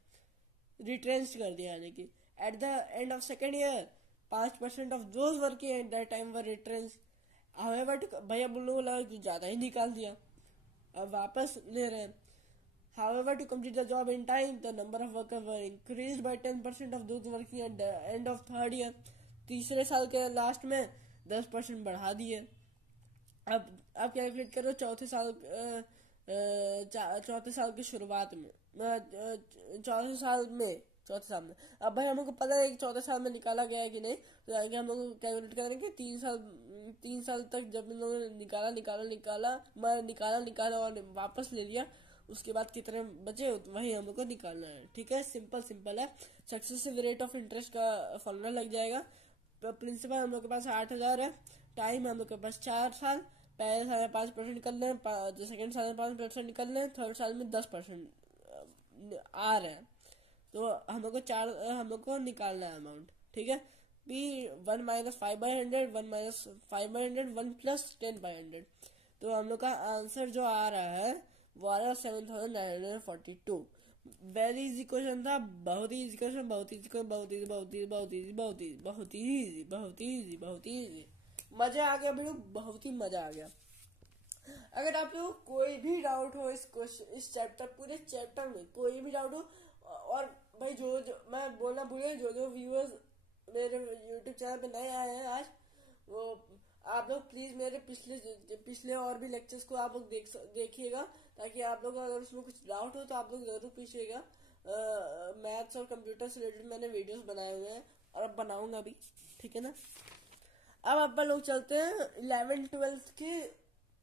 रिट्रेंच कर दिया। यानी कि at the end of second year 5% of those working at that time were retrench. However भाई अब उन लोगों को लगा कि ज्यादा ही निकाल दिया, अब वापस ले रहे हैं। However, to complete the job in time, the number of workers were increased by 10% of those working at the end of third year. तीसरे साल के लास्ट में 10% बढ़ा दिए। अब कैलकुलेट करो चौथे साल की शुरुआत में, चौथे साल में। अब भाई हमको पता है कि चौथे साल में निकाला गया है कि नहीं, तो आगे हम लोग कैलकुलेट करेंगे। 3 साल तक जब इन लोगों ने निकाला और वापस ले लिया, उसके बाद कितने बचे वही हम लोग को निकालना है। ठीक है, सिंपल है। सक्सेसिव रेट ऑफ इंटरेस्ट का फॉर्मूला लग जाएगा। प्रिंसिपल हम लोग के पास 8,000 है, टाइम हम लोग के पास 4 साल। पहले साल में 5% निकल लें, सेकेंड साल में 5% निकल लें, थर्ड साल में 10% आ रहे हैं, तो हम लोग को निकालना है अमाउंट। ठीक है, बी 1 - 5/100, 1 - 5/100, 1 + 10/100। तो हम लोग का आंसर जो आ रहा है वो आ रहा है 7,942। वेरी इजी क्वेश्चन था, बहुत ही इजी क्वेश्चन, बहुत इजी, बहुत इजी, बहुत इजी, बहुत इजी, बहुत इजी, बहुत इजी, बहुत इजी, बहुत इजी। मजा आ गया वीडियो, बहुत ही मजा आ गया। अगर आप लोग कोई भी डाउट हो इस चैप्टर, पूरे चैप्टर में कोई भी डाउट हो, और भाई जो मैं बोलना भूले, जो व्यूअर्स मेरे यूट्यूब चैनल पे नए आए हैं आज, वो आप लोग प्लीज मेरे पिछले और भी लेक्चर्स को आप लोग देखिएगा, ताकि आप लोग अगर उसमें कुछ डाउट हो तो आप लोग जरूर पूछिएगा। मैथ्स और कंप्यूटर से रिलेटेड मैंने वीडियोस बनाए हुए हैं और अब बनाऊंगा भी। ठीक है ना, अब अपन लोग चलते हैं 11th-12th के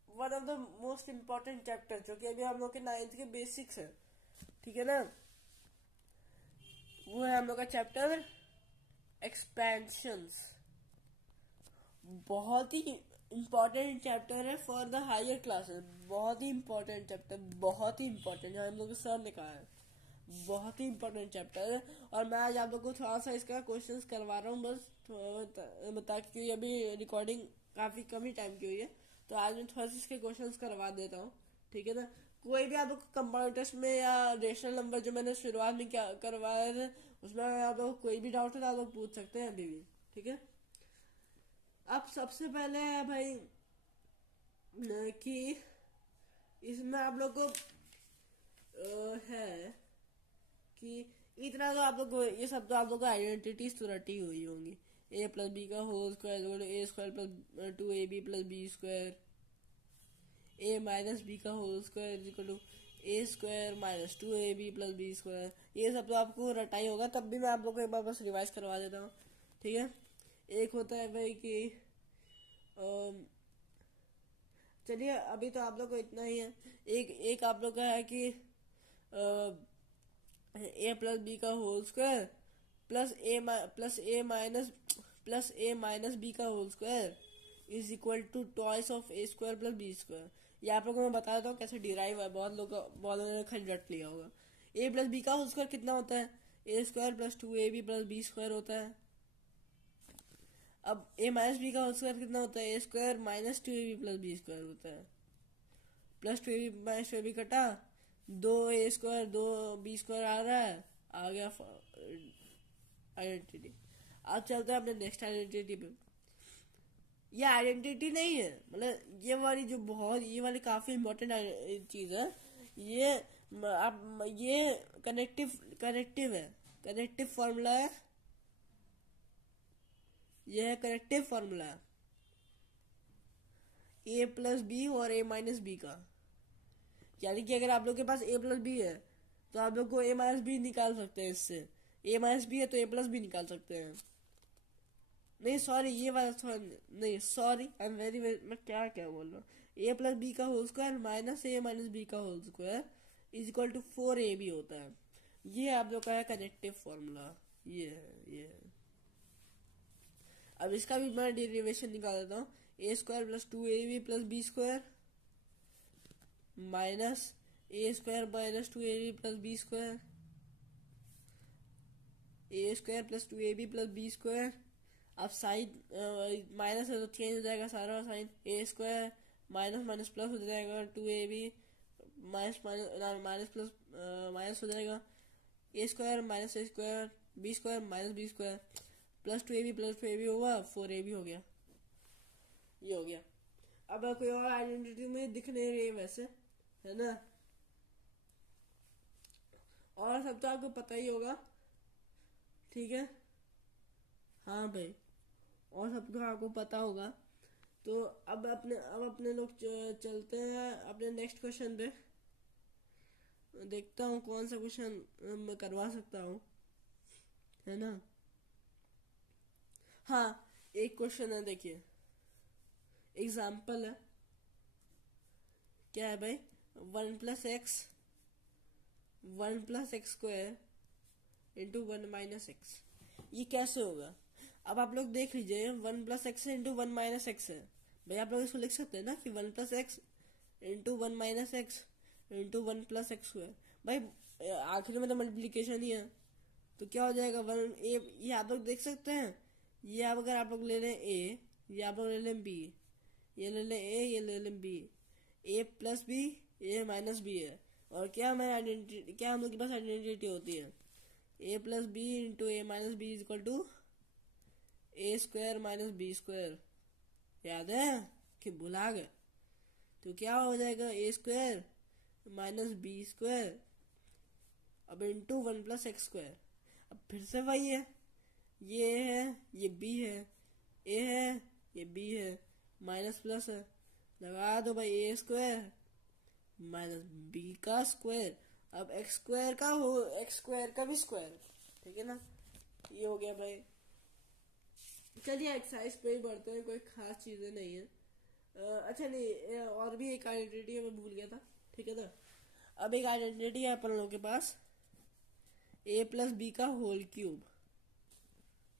one of the most important chapter, जो कि अभी हम लोग के 9th के बेसिक्स है। ठीक है ना, वो है हम लोग का चैप्टर एक्सपेंशंस। बहुत ही इम्पोर्टेंट चैप्टर है फॉर द हायर क्लासेस। बहुत ही इम्पोर्टेंट चैप्टर, बहुत ही इम्पोर्टेंट, हम लोग सर ने कहा है बहुत ही इम्पोर्टेंट चैप्टर है। और मैं आज आप लोग को थोड़ा सा इसका क्वेश्चंस करवा रहा हूँ बस, ताकि अभी रिकॉर्डिंग काफी कम ही टाइम की हुई है, तो आज मैं थोड़ा सा इसके क्वेश्चंस करवा देता हूँ। ठीक है ना, कोई भी आप लोग कंपाउंड में या रेशनल नंबर जो मैंने शुरुआत में क्या करवाया था, उसमें आप लोग कोई भी डाउट है तो आप लोग पूछ सकते हैं अभी भी। ठीक है, अब सबसे पहले है भाई कि इसमें आप लोग को है कि इतना तो आप लोग को, ये सब तो आप लोग को आइडेंटिटीज तो रटी हुई होंगी। a + b का whole square a² + 2ab + b², a - b का whole square a square minus 2ab plus B square, ये सब तो आपको रटा ही होगा, तब भी मैं आप लोग को एक बार बस रिवाइज करवा देता हूँ। ठीक है, एक होता है भाई कि चलिए अभी तो आप लोग को इतना ही है। एक आप लोग का है कि ए प्लस बी का होल स्क्वायर प्लस ए माइनस बी का whole square is equal to twice of A square plus B square. ये आप लोगों को मैं बता देता हूँ कैसे डिराइव है, बहुत लोगों ने खाली रट लिया होगा। ए प्लस बी का होल स्क्वायर कितना होता है, a square plus 2ab plus B square होता है। अब ए माइनस बी का होल स्क्वायर कितना होता है, a square minus 2ab plus B square होता है। प्लस 2ab माइनस 2ab कटा, 2a स्क्वायर 2b स्क्वायर आ रहा है, आ गया आइडेंटिटी। अब चलते हैं अपने नेक्स्ट आइडेंटिटी पे। ये आइडेंटिटी नहीं है, मतलब ये वाली जो बहुत, ये वाली काफी इंपॉर्टेंट चीज है। ये आप ये कनेक्टिव है, कनेक्टिव फॉर्मूला है, ये है कनेक्टिव फॉर्मूला ए प्लस बी और ए माइनस बी का। यानी कि अगर आप लोग के पास ए प्लस बी है तो आप लोग को ए माइनस बी निकाल सकते हैं इससे, ए माइनस बी है तो ए प्लस बी निकाल सकते हैं। नहीं सॉरी, ये वाला नहीं, सॉरी आई एम वेरी मैं क्या क्या बोल रहा हूँ। ए प्लस बी का whole square minus A minus B का whole square is equal to 4ab होता है। ये आप लोग का है कनेक्टिव फॉर्मूला, ये है। अब इसका भी मैं डेरिवेशन निकाल देता हूँ। A square plus 2ab plus B square minus a square minus 2ab plus B square, a square plus 2ab plus B square. अब साइन माइनस है तो चेंज हो जाएगा सारा sign, a square minus minus plus हो जाएगा, 2ab minus minus plus minus हो जाएगा, a square minus a square b square minus b square plus 2ab होगा 4ab हो गया, ये हो गया। अब कोई और आइडेंटिटी में दिख नहीं रही है वैसे, है ना, और सब तो आपको पता ही होगा। ठीक है, हाँ भाई, और सब तो आपको पता होगा। तो अब अपने लोग चलते हैं अपने नेक्स्ट क्वेश्चन पे। देखता हूँ कौन सा क्वेश्चन मैं करवा सकता हूँ, है ना। हाँ, एक क्वेश्चन है, देखिए एग्जाम्पल है। क्या है भाई, 1 plus x square into 1 minus x, ये कैसे होगा। अब आप लोग देख लीजिए, 1 plus x into 1 minus x है भाई, आप लोग इसको लिख सकते हैं ना कि 1 plus x into 1 minus x into 1 plus x square. भाई आखिर में तो मल्टीप्लीकेशन ही है, तो क्या हो जाएगा 1 ए, ये आप लोग देख सकते हैं। ये अब अगर आप लोग ले लें ए, ये आप लोग ले लें बी, ये ले लें ए, ये ले लें बी, ए प्लस बी ए माइनस बी है। और क्या हमारी आइडेंटिटी, क्या हम लोग के पास आइडेंटिटी होती है, a plus b into a minus b is equal to a square minus b square. याद है कि भुला गए, तो क्या हो जाएगा a square minus b square, अब इंटू 1 प्लस एक्स स्क्वायर। अब फिर से वही है, ये है ये बी है, ए है ये बी है, माइनस प्लस है, लगा दो भाई ए स्क्वायर माइनस बी का स्क्वायर, अब एक्स स्क्वायर का भी स्क्वायर। ठीक है ना, ये हो गया भाई। चलिए एक्सरसाइज पे ही बढ़ते हैं, कोई खास चीजें नहीं है। अच्छा नहीं, और भी एक आइडेंटिटी मैं भूल गया था। ठीक है ना, अब एक आइडेंटिटी है अपन लोगों के पास, ए प्लस बी का होल क्यूब।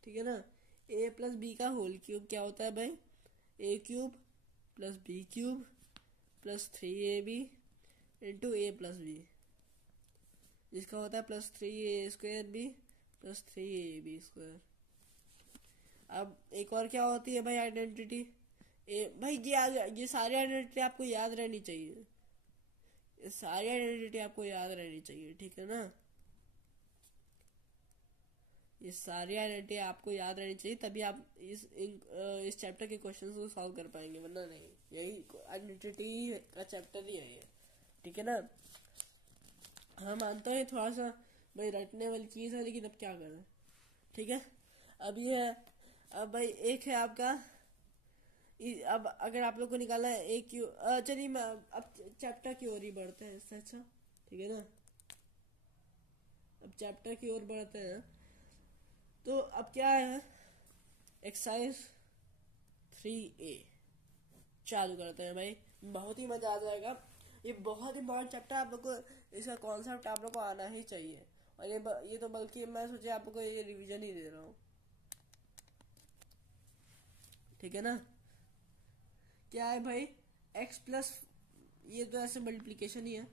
ठीक है ना, ए प्लस बी का होल क्यूब क्या होता है भाई, a cube plus b cube plus 3ab into a plus b, जिसका होता है plus 3a square b plus 3ab square. अब एक और क्या होती है भाई आइडेंटिटी, भाई ये सारी आइडेंटिटी आपको याद रहनी चाहिए, ये सारी आइडेंटिटी आपको याद रहनी चाहिए। ठीक है ना, ये सारी आइडेंटिटी आपको याद रहनी चाहिए, तभी आप इस चैप्टर के क्वेश्चंस को सॉल्व कर पाएंगे, वरना नहीं। यही आइडेंटिटी का चैप्टर ही है ये। ठीक है ना, हाँ मानता है थोड़ा सा भाई रटने वाली चीज है, लेकिन अब क्या करें। ठीक है, अब ये है, अब भाई एक है आपका, अब अगर आप लोग को निकालना है एक क्यू, चलिए मैं अब चैप्टर की ओर ही बढ़ते हैं इससे। अच्छा ठीक है ना। अब चैप्टर की ओर बढ़ते हैं। तो अब क्या है, एक्सरसाइज 3A चालू करते हैं भाई। बहुत ही मजा आ जाएगा। ये बहुत इंपॉर्टेंट चैप्टर, आप लोग को इसका कॉन्सेप्ट आप लोग को आना ही चाहिए। और ये तो बल्कि मैं सोचे आप लोग को ये रिवीजन ही दे रहा हूँ, ठीक है ना। क्या है भाई, x प्लस, ये तो ऐसे मल्टीप्लीकेशन ही है,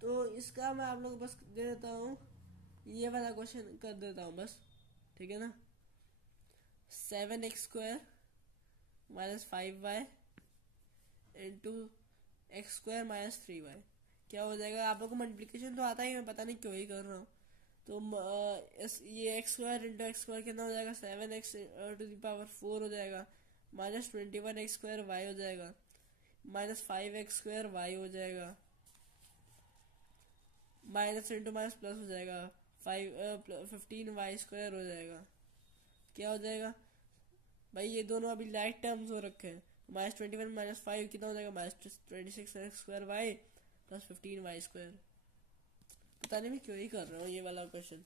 तो इसका मैं आप लोग को बस दे देता हूँ, ये वाला क्वेश्चन कर देता हूँ बस, ठीक है ना। 7x² minus 5y into x² minus 3y क्या हो जाएगा। आप लोग को मल्टीप्लीकेशन तो आता ही, मैं पता नहीं क्यों ही कर रहा हूँ। तो ये x² इंटू x² कितना हो जाएगा, 7x टू द पावर 4 हो जाएगा, माइनस 21x² y हो जाएगा, माइनस 5x² y हो जाएगा, माइनस इंटू माइनस प्लस हो जाएगा, 15y² हो जाएगा। क्या हो जाएगा भाई, ये दोनों अभी लाइक टर्म्स हो रखे हैं। माइनस 21 माइनस 5 कितना हो जाएगा, minus 26x² y plus 15y²। पता नहीं मैं क्यों ही कर रहा हूँ ये वाला क्वेश्चन,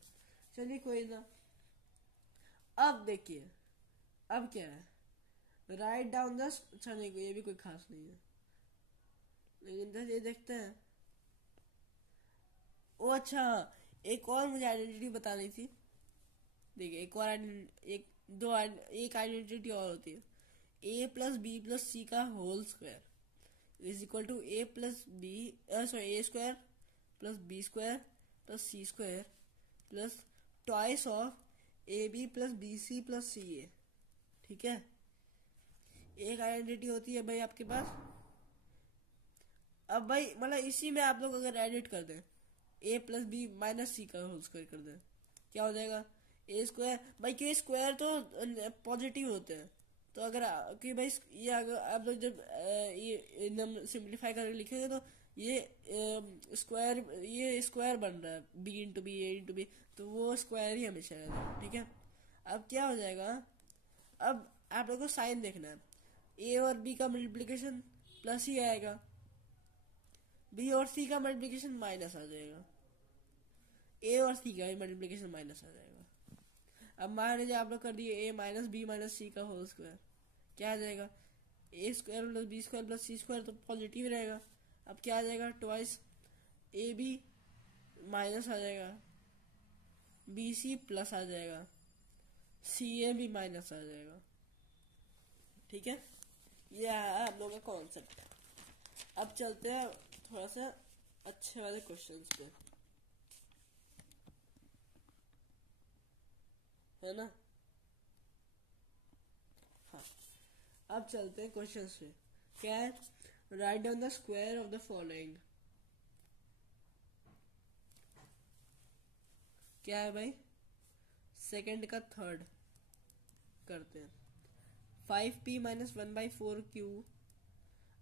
चलिए कोई ना। अब देखिए अब क्या है, राइट डाउन द, अच्छा नहीं ये भी कोई खास नहीं है, लेकिन ये देखते हैं। ओ अच्छा, एक और मुझे आइडेंटिटी बतानी थी। देखिए एक और एक आइडेंटिटी और होती है, a प्लस बी प्लस सी का whole square is equal to a plus B a² plus b² plus c² plus twice of ab plus bc plus ca, ठीक है। एक आइडेंटिटी होती है भाई आपके पास। अब भाई मतलब इसी में आप लोग अगर एडिट कर दें, a plus B minus c का होल स्क्वायर कर दें, क्या हो जाएगा, a² भाई, क्यों स्क्वायर तो पॉजिटिव होते हैं, तो अगर कि भाई ये अगर आप लोग जब ये सिंप्लीफाई करके लिखेंगे तो ये स्क्वायर बन रहा है, b into B a into B, तो वो स्क्वायर ही हमेशा रहता है, ठीक है। अब क्या हो जाएगा, अब आप लोग को साइन देखना है, a और b का मल्टीप्लीकेशन प्लस ही आएगा, b और c का मल्टीप्लीकेशन माइनस आ जाएगा, a और c का मल्टीप्लीकेशन माइनस आ जाएगा। अब मान लीजिए आप लोग कर दिए a minus B minus c का होल स्क्वायर, क्या आ जाएगा, a² plus b² plus c² तो पॉजिटिव रहेगा। अब क्या आ जाएगा, ट्वाइस ए बी माइनस आ जाएगा, बी सी प्लस आ जाएगा, सी ए भी माइनस आ जाएगा, ठीक है। ये है आप लोगों का कॉन्सेप्ट। अब चलते हैं थोड़ा सा अच्छे वाले क्वेश्चंस पे, है ना। हाँ, अब चलते हैं क्वेश्चंस पे। क्या है, write down the square of the following. क्या है भाई, सेकंड का थर्ड करते हैं, 5p माइनस 1/4q।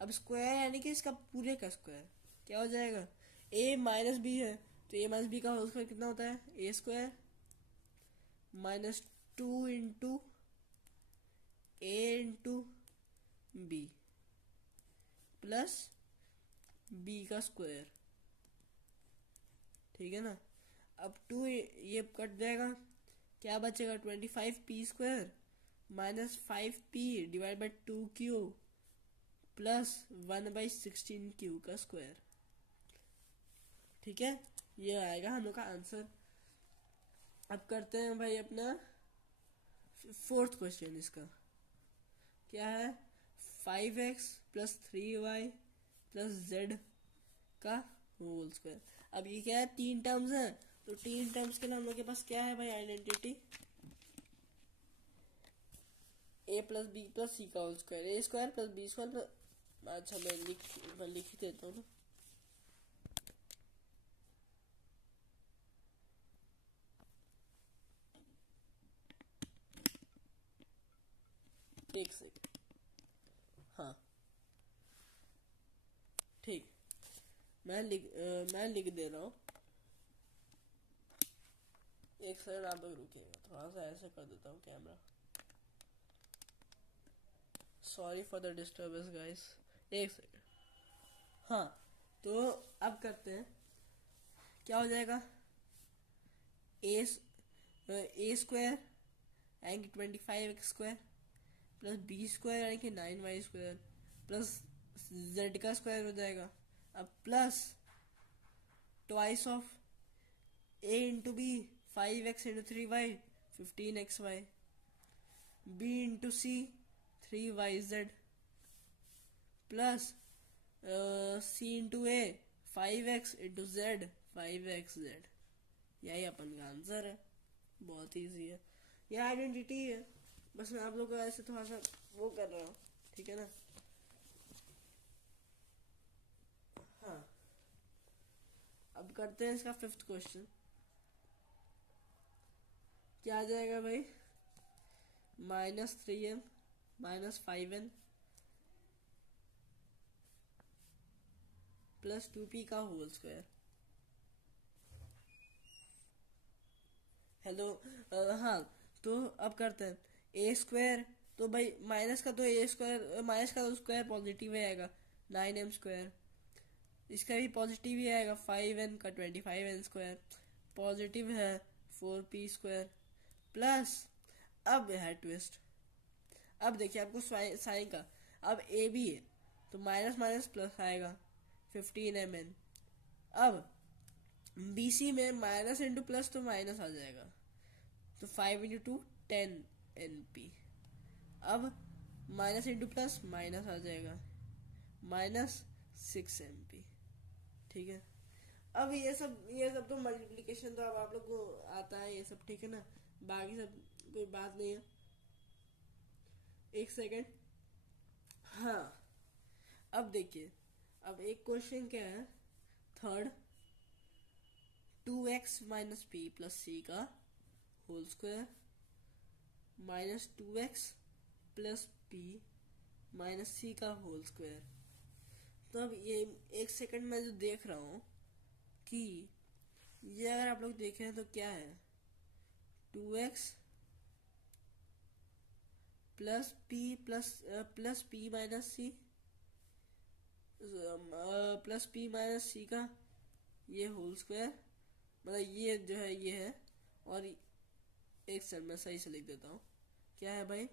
अब स्क्वायर यानी कि इसका पूरे का स्क्वायर क्या हो जाएगा, a माइनस बी है तो a माइनस बी का होल स्क्वायर कितना होता है, a² minus 2 into a into B plus b का स्क्वायर, ठीक है ना। अब 2 ये कट जाएगा, क्या बचेगा, 25p² minus 5p divide by 2q plus 1/16q का स्क्वायर, ठीक है। ये आएगा हम लोग का आंसर। अब करते हैं भाई अपना फोर्थ क्वेश्चन। इसका क्या है, 5x plus 3y plus z का होल स्क्वायर। अब ये क्या है, तीन टर्म्स हैं, तो तीन टर्म्स के लिए हम लोग के पास क्या है भाई, identity a plus B plus सी का whole square, a² plus b² plus, अच्छा मैं लिख ही देता हूँ ना। एक सेकंड, हाँ ठीक, मैं लिख दे रहा हूँ। एक सेकंड आप लोग रुकिएगा, थोड़ा सा ऐसे कर देता हूँ camera. Sorry for the disturbance guys, एक सेकंड। हाँ, तो अब करते हैं, क्या हो जाएगा, ए स्क्वायर यानी कि 25x² प्लस बी स्क्वायर यानी कि 9y² प्लस जेड का स्क्वायर हो जाएगा। अब plus twice of A into B 5x into 3y 15xy, B into C 3yz plus C into A 5x into Z 5xz। यही अपन का आंसर है, बहुत इजी है, ये आइडेंटिटी है, बस मैं आप लोग को ऐसे थोड़ा सा वो कर रहा हूँ, ठीक है ना। हाँ, अब करते हैं इसका 5th क्वेश्चन। क्या आ जाएगा भाई, -3n -5n प्लस 2p का होल स्क्वायर। हेलो, हाँ, तो अब करते हैं ए स्क्वायर, तो भाई माइनस का तो ए स्क्वायर, माइनस का तो स्क्वायर पॉजिटिव ही आएगा 9m², इसका भी पॉजिटिव ही आएगा 5n का 25n² पॉजिटिव है 4p² प्लस, अब है ट्विस्ट, अब देखिए आपको साइन का, अब ए बी है तो माइनस माइनस प्लस आएगा 15mn। अब बी सी में माइनस इंटू प्लस तो माइनस आ जाएगा, तो 5 इंटू 2 10np। अब माइनस इंटू प्लस माइनस आ जाएगा, -6mp। ठीक है, अब ये सब तो मल्टीप्लिकेशन तो अब आप लोग को आता है ये सब, ठीक है ना, बाकी सब कोई बात नहीं है। एक सेकेंड, हाँ, अब देखिए, अब एक क्वेश्चन क्या है, third, 2x minus p plus सी का whole square -2x plus p minus c का होल स्क्वायर। तो अब ये एक सेकंड में जो देख रहा हूँ कि ये अगर आप लोग देखें तो क्या है, 2x plus p minus c plus p minus c का ये होल स्क्वायर, मतलब ये जो है ये है, और एक सेकंड में सही से लिख देता हूँ, क्या है भाई,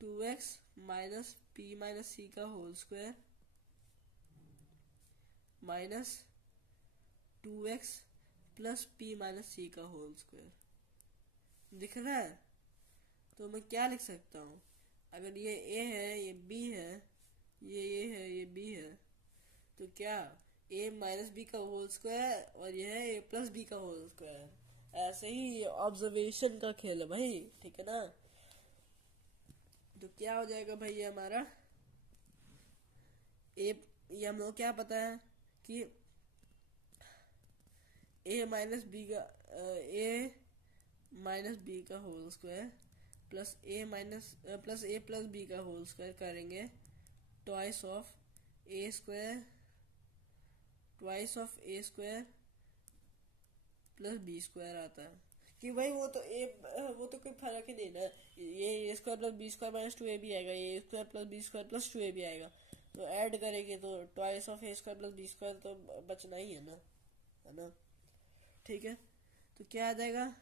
2x minus P minus c का whole square minus 2x plus p minus c का होल स्क्वायर। दिख रहा है, तो मैं क्या लिख सकता हूँ, अगर ये a है, ये b है, ये a है, ये b है, तो क्या a माइनस बी का होल स्क्वायर और ये है a प्लस बी का होल स्क्वायर। ऐसे ही ऑब्जर्वेशन का खेल है भाई, ठीक है ना। तो क्या हो जाएगा भाई, ये हमारा ये हम लोग क्या पता है कि a माइनस बी का whole square plus a plus B का होल स्क्वायर करेंगे twice of A square plus B square आता है, कि भाई वो तो कोई फर्क ही नहीं ना, ये a square plus B square minus 2ab आएगा, ये square plus B square plus 2ab आएगा, तो ऐड करेंगे तो twice of A square plus B square तो बचना ही है ना, ठीक है। तो क्या आ जाएगा,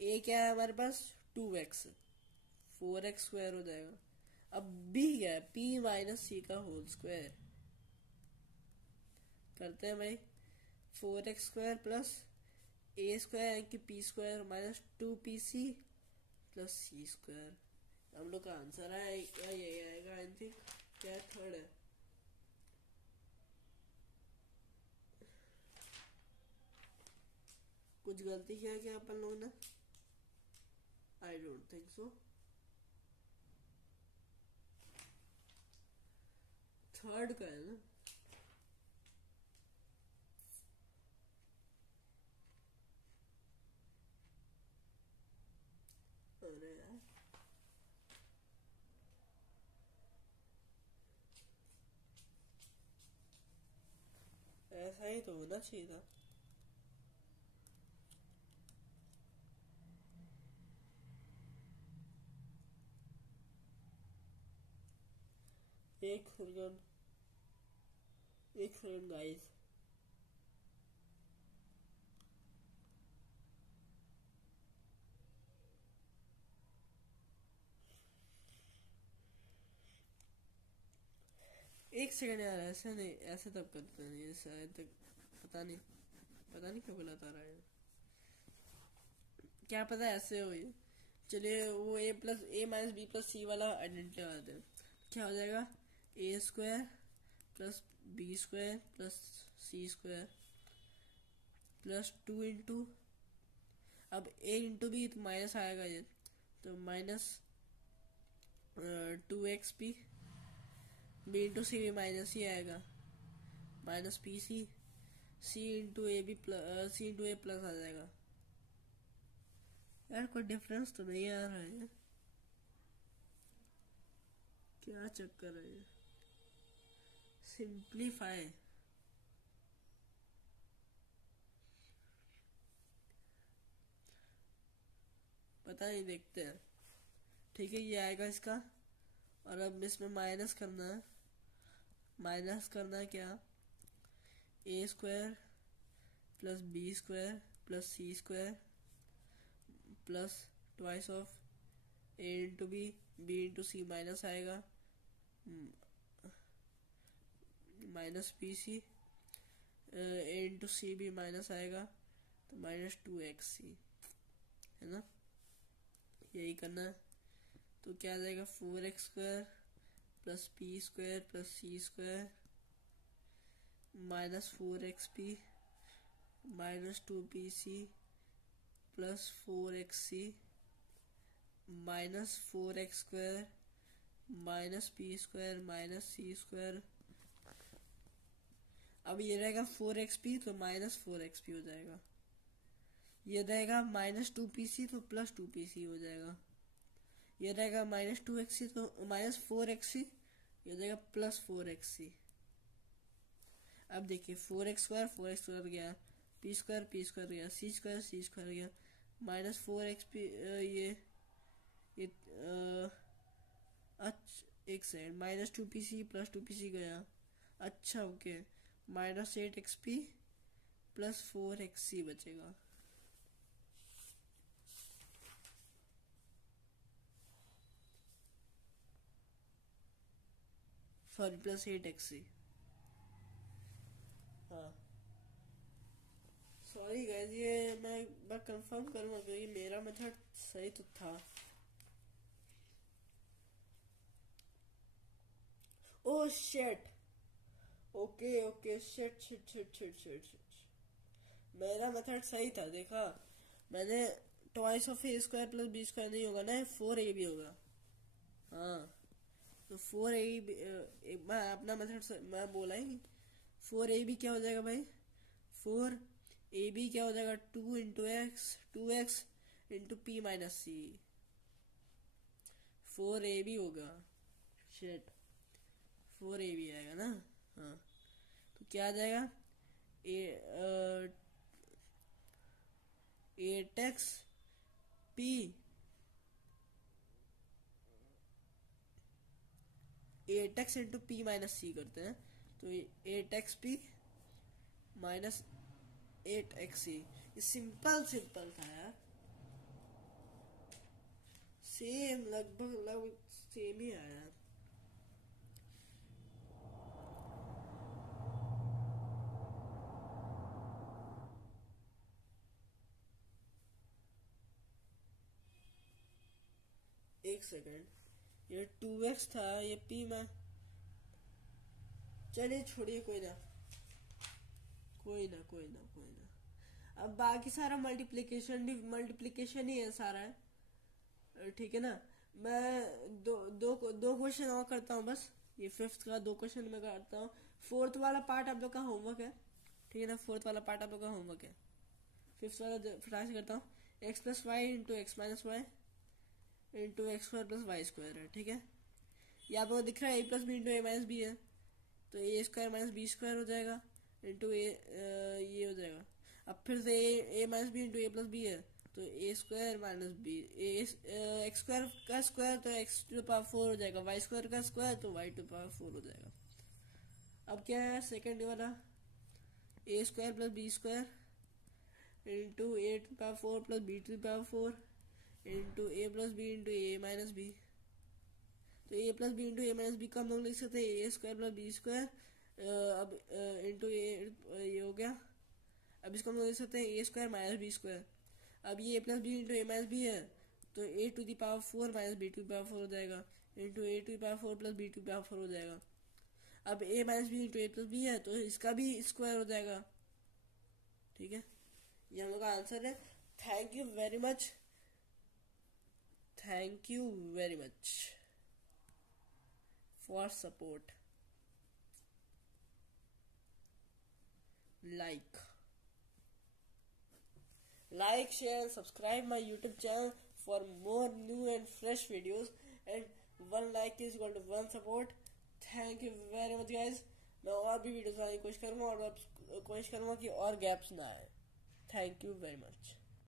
ए क्या है हमारे पास 2x 4x² हो जाएगा। अब बी क्या है, p माइनस सी का होल स्क्वायर, करते हैं भाई 4x² प्लस ए स्क्वायर की p² minus 2pc plus c²। हम लोग का आंसर है ये आएगा, आई थिंक क्या थर्ड है, कुछ गलती किया क्या अपन लोगों ने, I don't think so, third का है ना। अरे यार, ऐसा ही तो होना चाहिए था। एक सेकंड, एक सेकंड गाइस। एक सेकंड यार, ऐसे नहीं, ऐसे तब करते नहीं, शायद तक पता नहीं क्यों गलत आ रहा है, क्या पता ऐसे हो ये। चलिए वो a plus A minus b plus c वाला आइडेंटिटी लगाते हैं। क्या हो जाएगा, a square plus B square plus c square plus 2 into, अब ए इंटू बी तो माइनस आएगा ये, तो minus 2xp, B into c भी माइनस ही आएगा, minus p c, c into a b plus C into a plus आ जाएगा। यार कोई डिफरेंस तो नहीं आ रहा है, क्या चक्कर है ये। सिंप्लीफाई, पता नहीं, देखते हैं। ठीक है, ये आएगा इसका, और अब इसमें माइनस करना है। माइनस करना है क्या, a square plus B square plus c square plus twice of A into b into c minus आएगा, minus p c, a into c भी माइनस आएगा, तो माइनस 2xc, है ना, यही करना है। तो क्या आ जाएगा, 4x² plus p square plus c square minus 4xp minus 2pc plus 4xc minus 4x² minus p square minus c square. अब ये रहेगा 4xp तो माइनस 4xp हो जाएगा, ये रहेगा माइनस 2pc तो प्लस 2pc हो जाएगा, ये रहेगा माइनस 2xc तो माइनस 4xc, ये हो जाएगा प्लस 4xc। अब देखिए 4x² गया, p² गया, c² गया, माइनस 4xp, ये अच्छा एक second, minus 2pc plus 2pc गया, अच्छा okay, minus 8xp plus 4xc बचेगा। सॉरी, प्लस 8xc, हाँ सॉरी गाइस, ये मैं कंफर्म करूंगा क्योंकि मेरा मेथड सही तो था। Oh shit, okay okay, shit shit shit shit shit shit, मेरा मेथड सही था, देखा मैंने, twice of A square plus B square नहीं होगा ना, 4a भी होगा, हाँ तो 4a, मैं अपना मेथड मैं बोला ही, 4a क्या हो जाएगा भाई, 4ab क्या हो जाएगा, 2 इंटू p माइनस सी, 4ab होगा, शिट 4ab आएगा ना, हाँ तो क्या आ जाएगा, 8xp 8x into p minus सी करते हैं, तो 8xp माइनस 8xc, ये सिंपल था यार, सेम लगभग सेम ही आया। एक सेकंड, ये 2x था, ये p में, चलिए छोड़िए, कोई ना। अब बाकी सारा मल्टीप्लिकेशन ही है सारा है, ठीक है ना। मैं दो क्वेश्चन और करता हूँ बस, ये 5th का 2 क्वेश्चन मैं करता हूँ। 4th वाला पार्ट आप लोग का होमवर्क है, ठीक है ना, 4th वाला पार्ट आप लोग का होमवर्क है। 5th वाला फिर से करता हूँ, x plus y into x minus y into x square plus y square है, ठीक है। ये आपको दिख रहा है a plus b into a minus b है, तो a square minus b square हो जाएगा इंटू ये हो जाएगा। अब फिर से a minus b into a plus b है, तो a square minus b, x square का स्क्वायर तो एक्स टू पावर 4 हो जाएगा, वाई स्क्वायर का स्क्वायर तो वाई टू पावर 4 हो जाएगा। अब क्या है सेकेंड वाला, a square plus B square into a to power 4 plus b to power 4 into a plus b into a minus b. तो a plus b into a minus B का हम लोग लिख सकते हैं a square plus B square अब into ये हो गया। अब इसको हम लोग लिख सकते हैं a square minus b square. अब ये a plus b into a minus b है तो a to the power 4 minus b to the power 4 हो जाएगा into a to the power 4 plus b to the power 4 हो जाएगा। अब a minus b into a plus b है तो इसका भी स्क्वायर हो जाएगा। ठीक है, ये हम लोग का आंसर है। Thank you very much, thank you very much for support. like share and subscribe my YouTube channel for more new and fresh videos, and 1 like is equal to 1 support. Thank you very much guys। मैं और भी videos बनाने की कोशिश करूंगा और कोशिश करूंगा कि और गैप्स ना आए। Thank you very much.